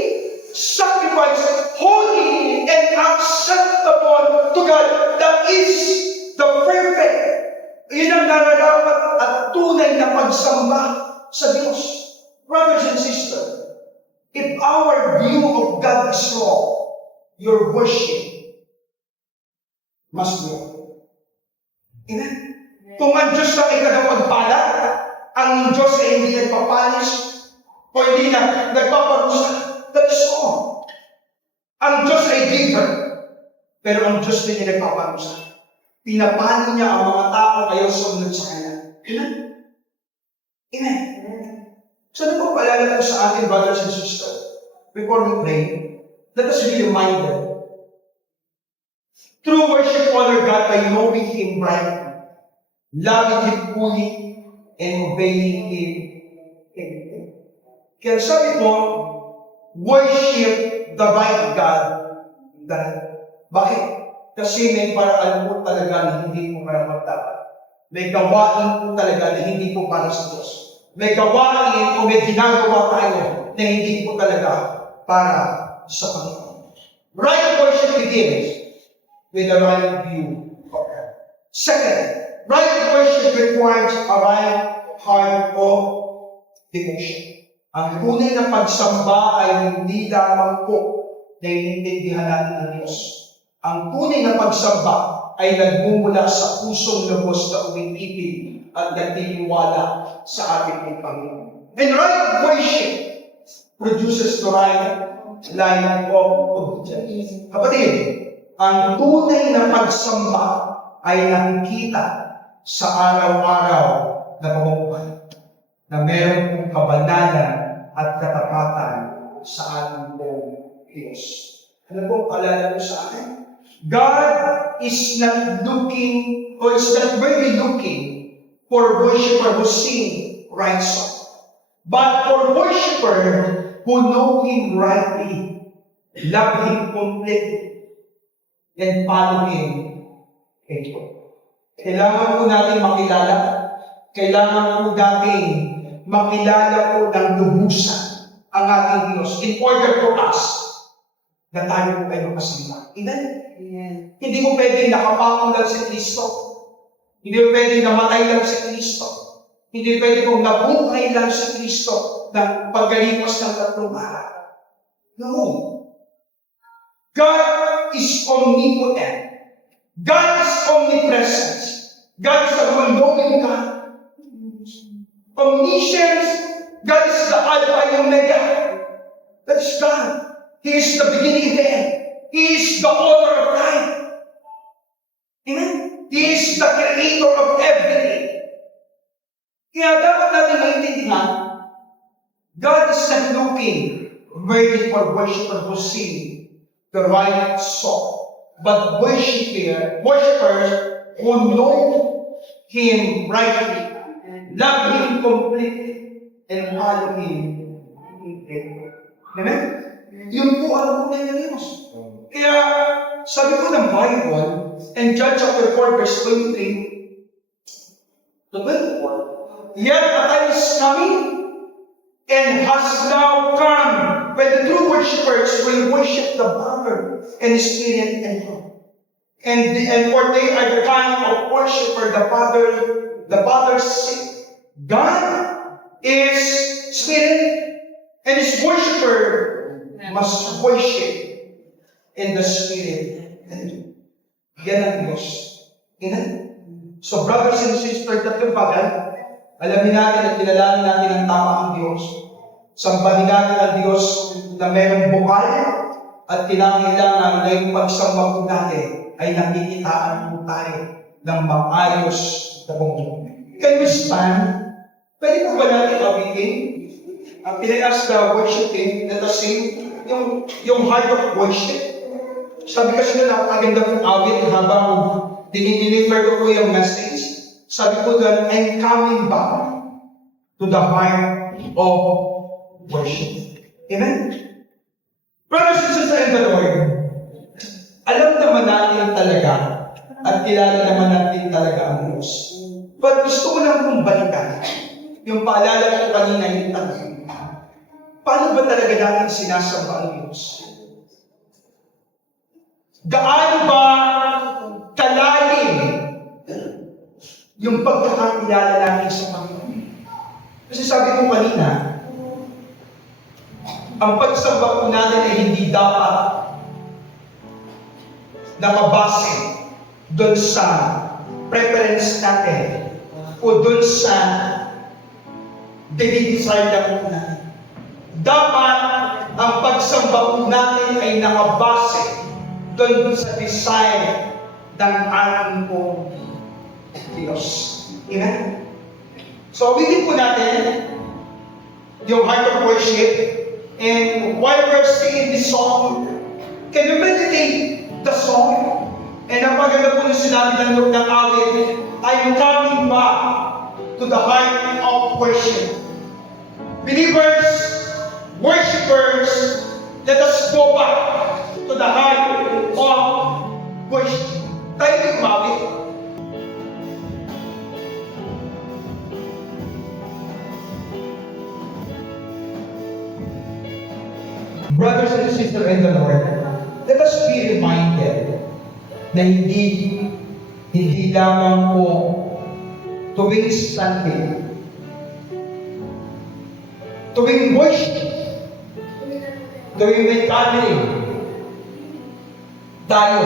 sacrifice, holy and acceptable to God. That is the perfect. Yun ang nararapat at tunay na pagsamba sa Diyos. Brothers and sisters, if our view of God is wrong, your worship must be wrong. Amen? Kung ang Diyos na ay tagapagpala, ang Diyos ay hindi nagpapalis o hindi na nagpaparusa, that is wrong. Ang Diyos ay giver, pero ang Diyos din ay nagpaparusa. Pinapano niya ang mga tao kayo sumunod sa Kanya. Amen? Amen? So ano po paalala ko sa ating brothers and sisters? Before we pray, let us be reminded. True worship honor God by knowing Him rightly, loving Him fully, and obeying Him everything. Kaya sabi mo, worship the right God Dahil, bakit? Kasi may paraan po talaga na hindi mo karapat-dapat. May gawain po talaga na hindi po para sa Diyos. May gawain o may ginagawa tayo na hindi po talaga para sa Panginoon. Right worship begins with a right view of God. Second, right worship requires a right heart of devotion. Ang tunay na pagsamba ay hindi lamang po na inintindihan natin ng Diyos. Ang tunay na pagsamba ay nagmumula sa pusong lubos na umiibig at nagtitiwala sa ating Panginoon. And right worship produces the right line of obedience. Kapatid, ang tunay na pagsamba ay nakikita sa araw-araw na pamumuhay na meron pong kabanalan at katapatan sa ating pong Diyos. Ano po paalala mo sa akin? God is not looking or is not really looking for worshiper who sing right song, but for worshiper who know Him rightly, love Him completely, and follow Him faithfully. Kailangan po natin makilala, kailangan po natin makilala po ng lubusan ang ating Diyos in order for us na tayo po ay makasamba. Amen? Amen. Hindi mo pwedeng nakapako lang si Kristo. Hindi mo pwedeng namatay lang si Kristo. Hindi pwedeng nabuhay lang si Kristo ng pagkalipas ng 3 araw. No. God is omnipotent. God is omnipresent. God is the all-knowing God. Omniscience, God is the Alpha and Omega. That's God. He is the beginning and the end. He is the author of life. Amen? He is the creator of everything. Kaya dapat natin maintindihan, God is not looking merely for worshippers who sing the right song, but worshippers who know Him rightly, love Him completely, and follow Him completely. Amen? Yun po ang tunay na Diyos. Kaya, sabi ko ng Bible, in John chapter 4, verse 23, to 24, yet a time is coming, and has now come, when the true worshippers will worship the Father in Spirit and truth. And for they are the kind of worshipper the Father seeks. God is Spirit, and His worshipper must worship in the Spirit. Yan ang Diyos. Amen? So brothers and sisters, tatlong bagay, alamin natin at kilalanin natin ang tama ang Diyos. Sambahin natin ang Diyos na mayroong bukal at kinakailangan na yung pagsamba po natin ay nakikitaan po tayo ng maayos na pamumuhay. Can we stand? Pwede po ba natin awitin? Ang pinag-ask na worshiping, let us sing yung heart of worship. Sabi kasi na napakaganda kong awit habang dinideliver ko po yung message. Sabi ko doon, I'm coming back to the heart of worship. Amen? Brothers and sisters in the Lord, alam naman natin talaga at kilala naman natin talaga ang Diyos. But gusto ko lang kong balikan yung paalala ko kanina yung tanong. Paano ba talaga natin sinasamba ang Diyos? Gaano ba kalalim yung pagkakakilala natin sa Panginoon? Kasi sabi ko kanina, ang pagsamba po natin ay hindi dapat nakabase doon sa preference natin o doon sa dinidesire lang po natin. Dapat ang pagsamba po natin ay nakabase doon sa desire ng ating pong Diyos. Amen? So, awitin po natin yung heart of worship. And while we're singing this song, can you meditate the song? And ang maganda po yung sinabi ng awit, I'm coming back to the heart of worship. Believers, worshipers, let us go back to the heart Bush, tayo di umawi. Brothers and sisters in the Lord, let us be reminded na hindi lamang po tuwing Sunday, tuwing worship, tuwing may gathering, tayo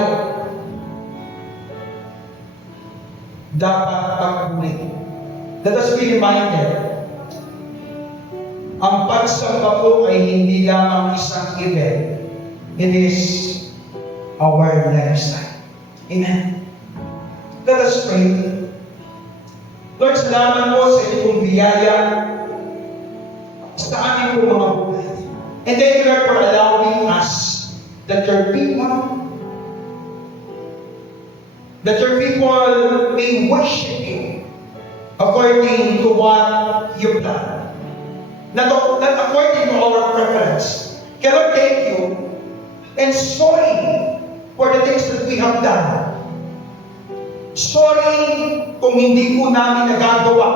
dapat pagkulit. Let us be reminded, ang pagsamba po ay hindi lamang isang event. It is our lifestyle. Amen. Let us pray. Lord, salamat po sa inyong biyaya sa aming po mga buhay. And thank you, Lord, for allowing us that your people may worship you according to what you've done. Not according to our preference. Lord, thank you and sorry for the things that we have done. Sorry kung hindi po namin nagagawa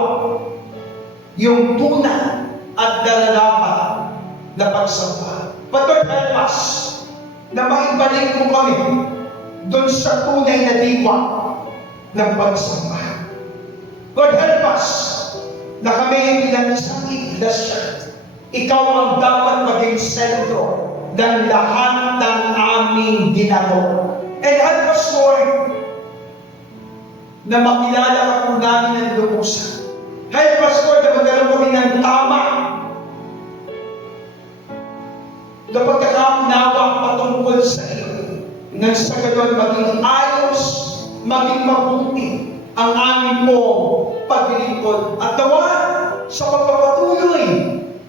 yung tuna at dararapat na pagsamba. But Lord, help us na maibalik mo kami doon sa tunay na diwa ng pagsamba. Lord, help us na kami bilang isang iglesia, ikaw ang dapat maging sentro ng lahat ng aming ginagawa. And help us, Lord, na makilala ka po namin ng lubusan. Help us, Lord, na magkaroon kami ng tama na pagkakaunawa patungkol sa iyo. Nang sa ganun maging ayos, maging mabuti ang aming po paglilingkod. At nawa sa pagpapatuloy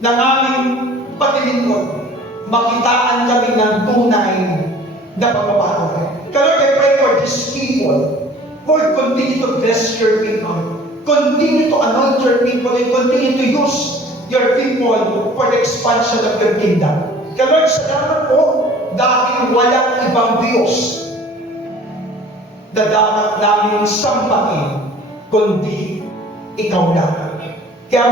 ng aming paglilingkod, makitaan kami ng tunay na pagbabago. Lord, I pray for these people. Lord, continue to bless your people. Continue to anoint your people and continue to use your people for the expansion of your kingdom. Lord, salamat po dahil walang ibang Diyos na dapat namin sambahin kundi ikaw lang. Kaya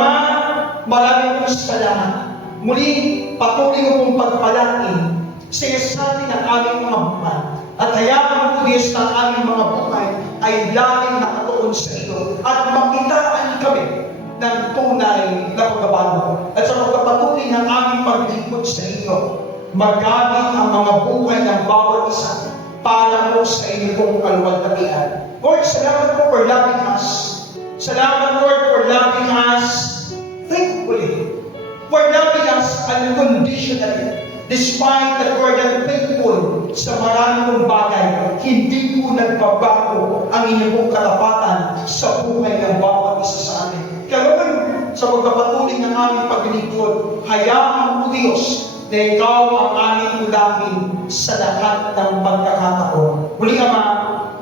maraming pong salamat. Muli, patuloy mo pong pagpalain sa isanin ng aming mga buhay. At hayaan mo, Diyos, ng aming mga buhay ay laging nakatuon sa iyo. At makitaan kami ng tunay na pagbabago. At sa pagpapatuloy ng aming paglingkod sa iyo, magamit ang mga buhay ng bawat isa para po sa inyong kalwalhatian. Lord, salamat po for loving us. Salamat, Lord, for loving us faithfully. For loving us unconditionally. Despite that we're not faithful sa maraming bagay, hindi po nagbabago ang inyong katapatan sa buhay ng bawat isa sa atin. Kaya sa pagpapatuloy ng aming paglilingkod, hayaan mo, Diyos, na ikaw ang aming ulamin sa lahat ng pagkakataon. Muli, Ama,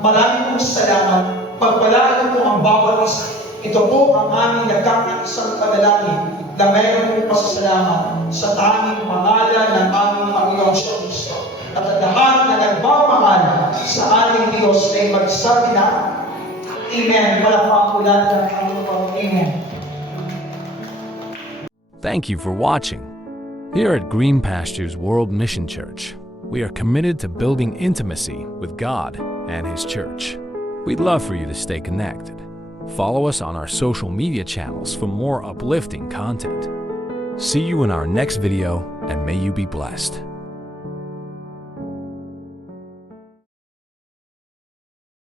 maraming pong salamat. Pagpalaan po ang bawat isa. Ito po ang aming nagkakaisang panalangin na mayroon po pasasalamat sa tanging pangalan ng aming Panginoong Kristo. At ang lahat na nagmamahal sa ating Diyos ay magsabi na, Amen. Malapakulan ng Panginoon. Amen. Thank you for watching. Here at Green Pastures World Mission Church, we are committed to building intimacy with God and His church. We'd love for you to stay connected. Follow us on our social media channels for more uplifting content. See you in our next video, and may you be blessed.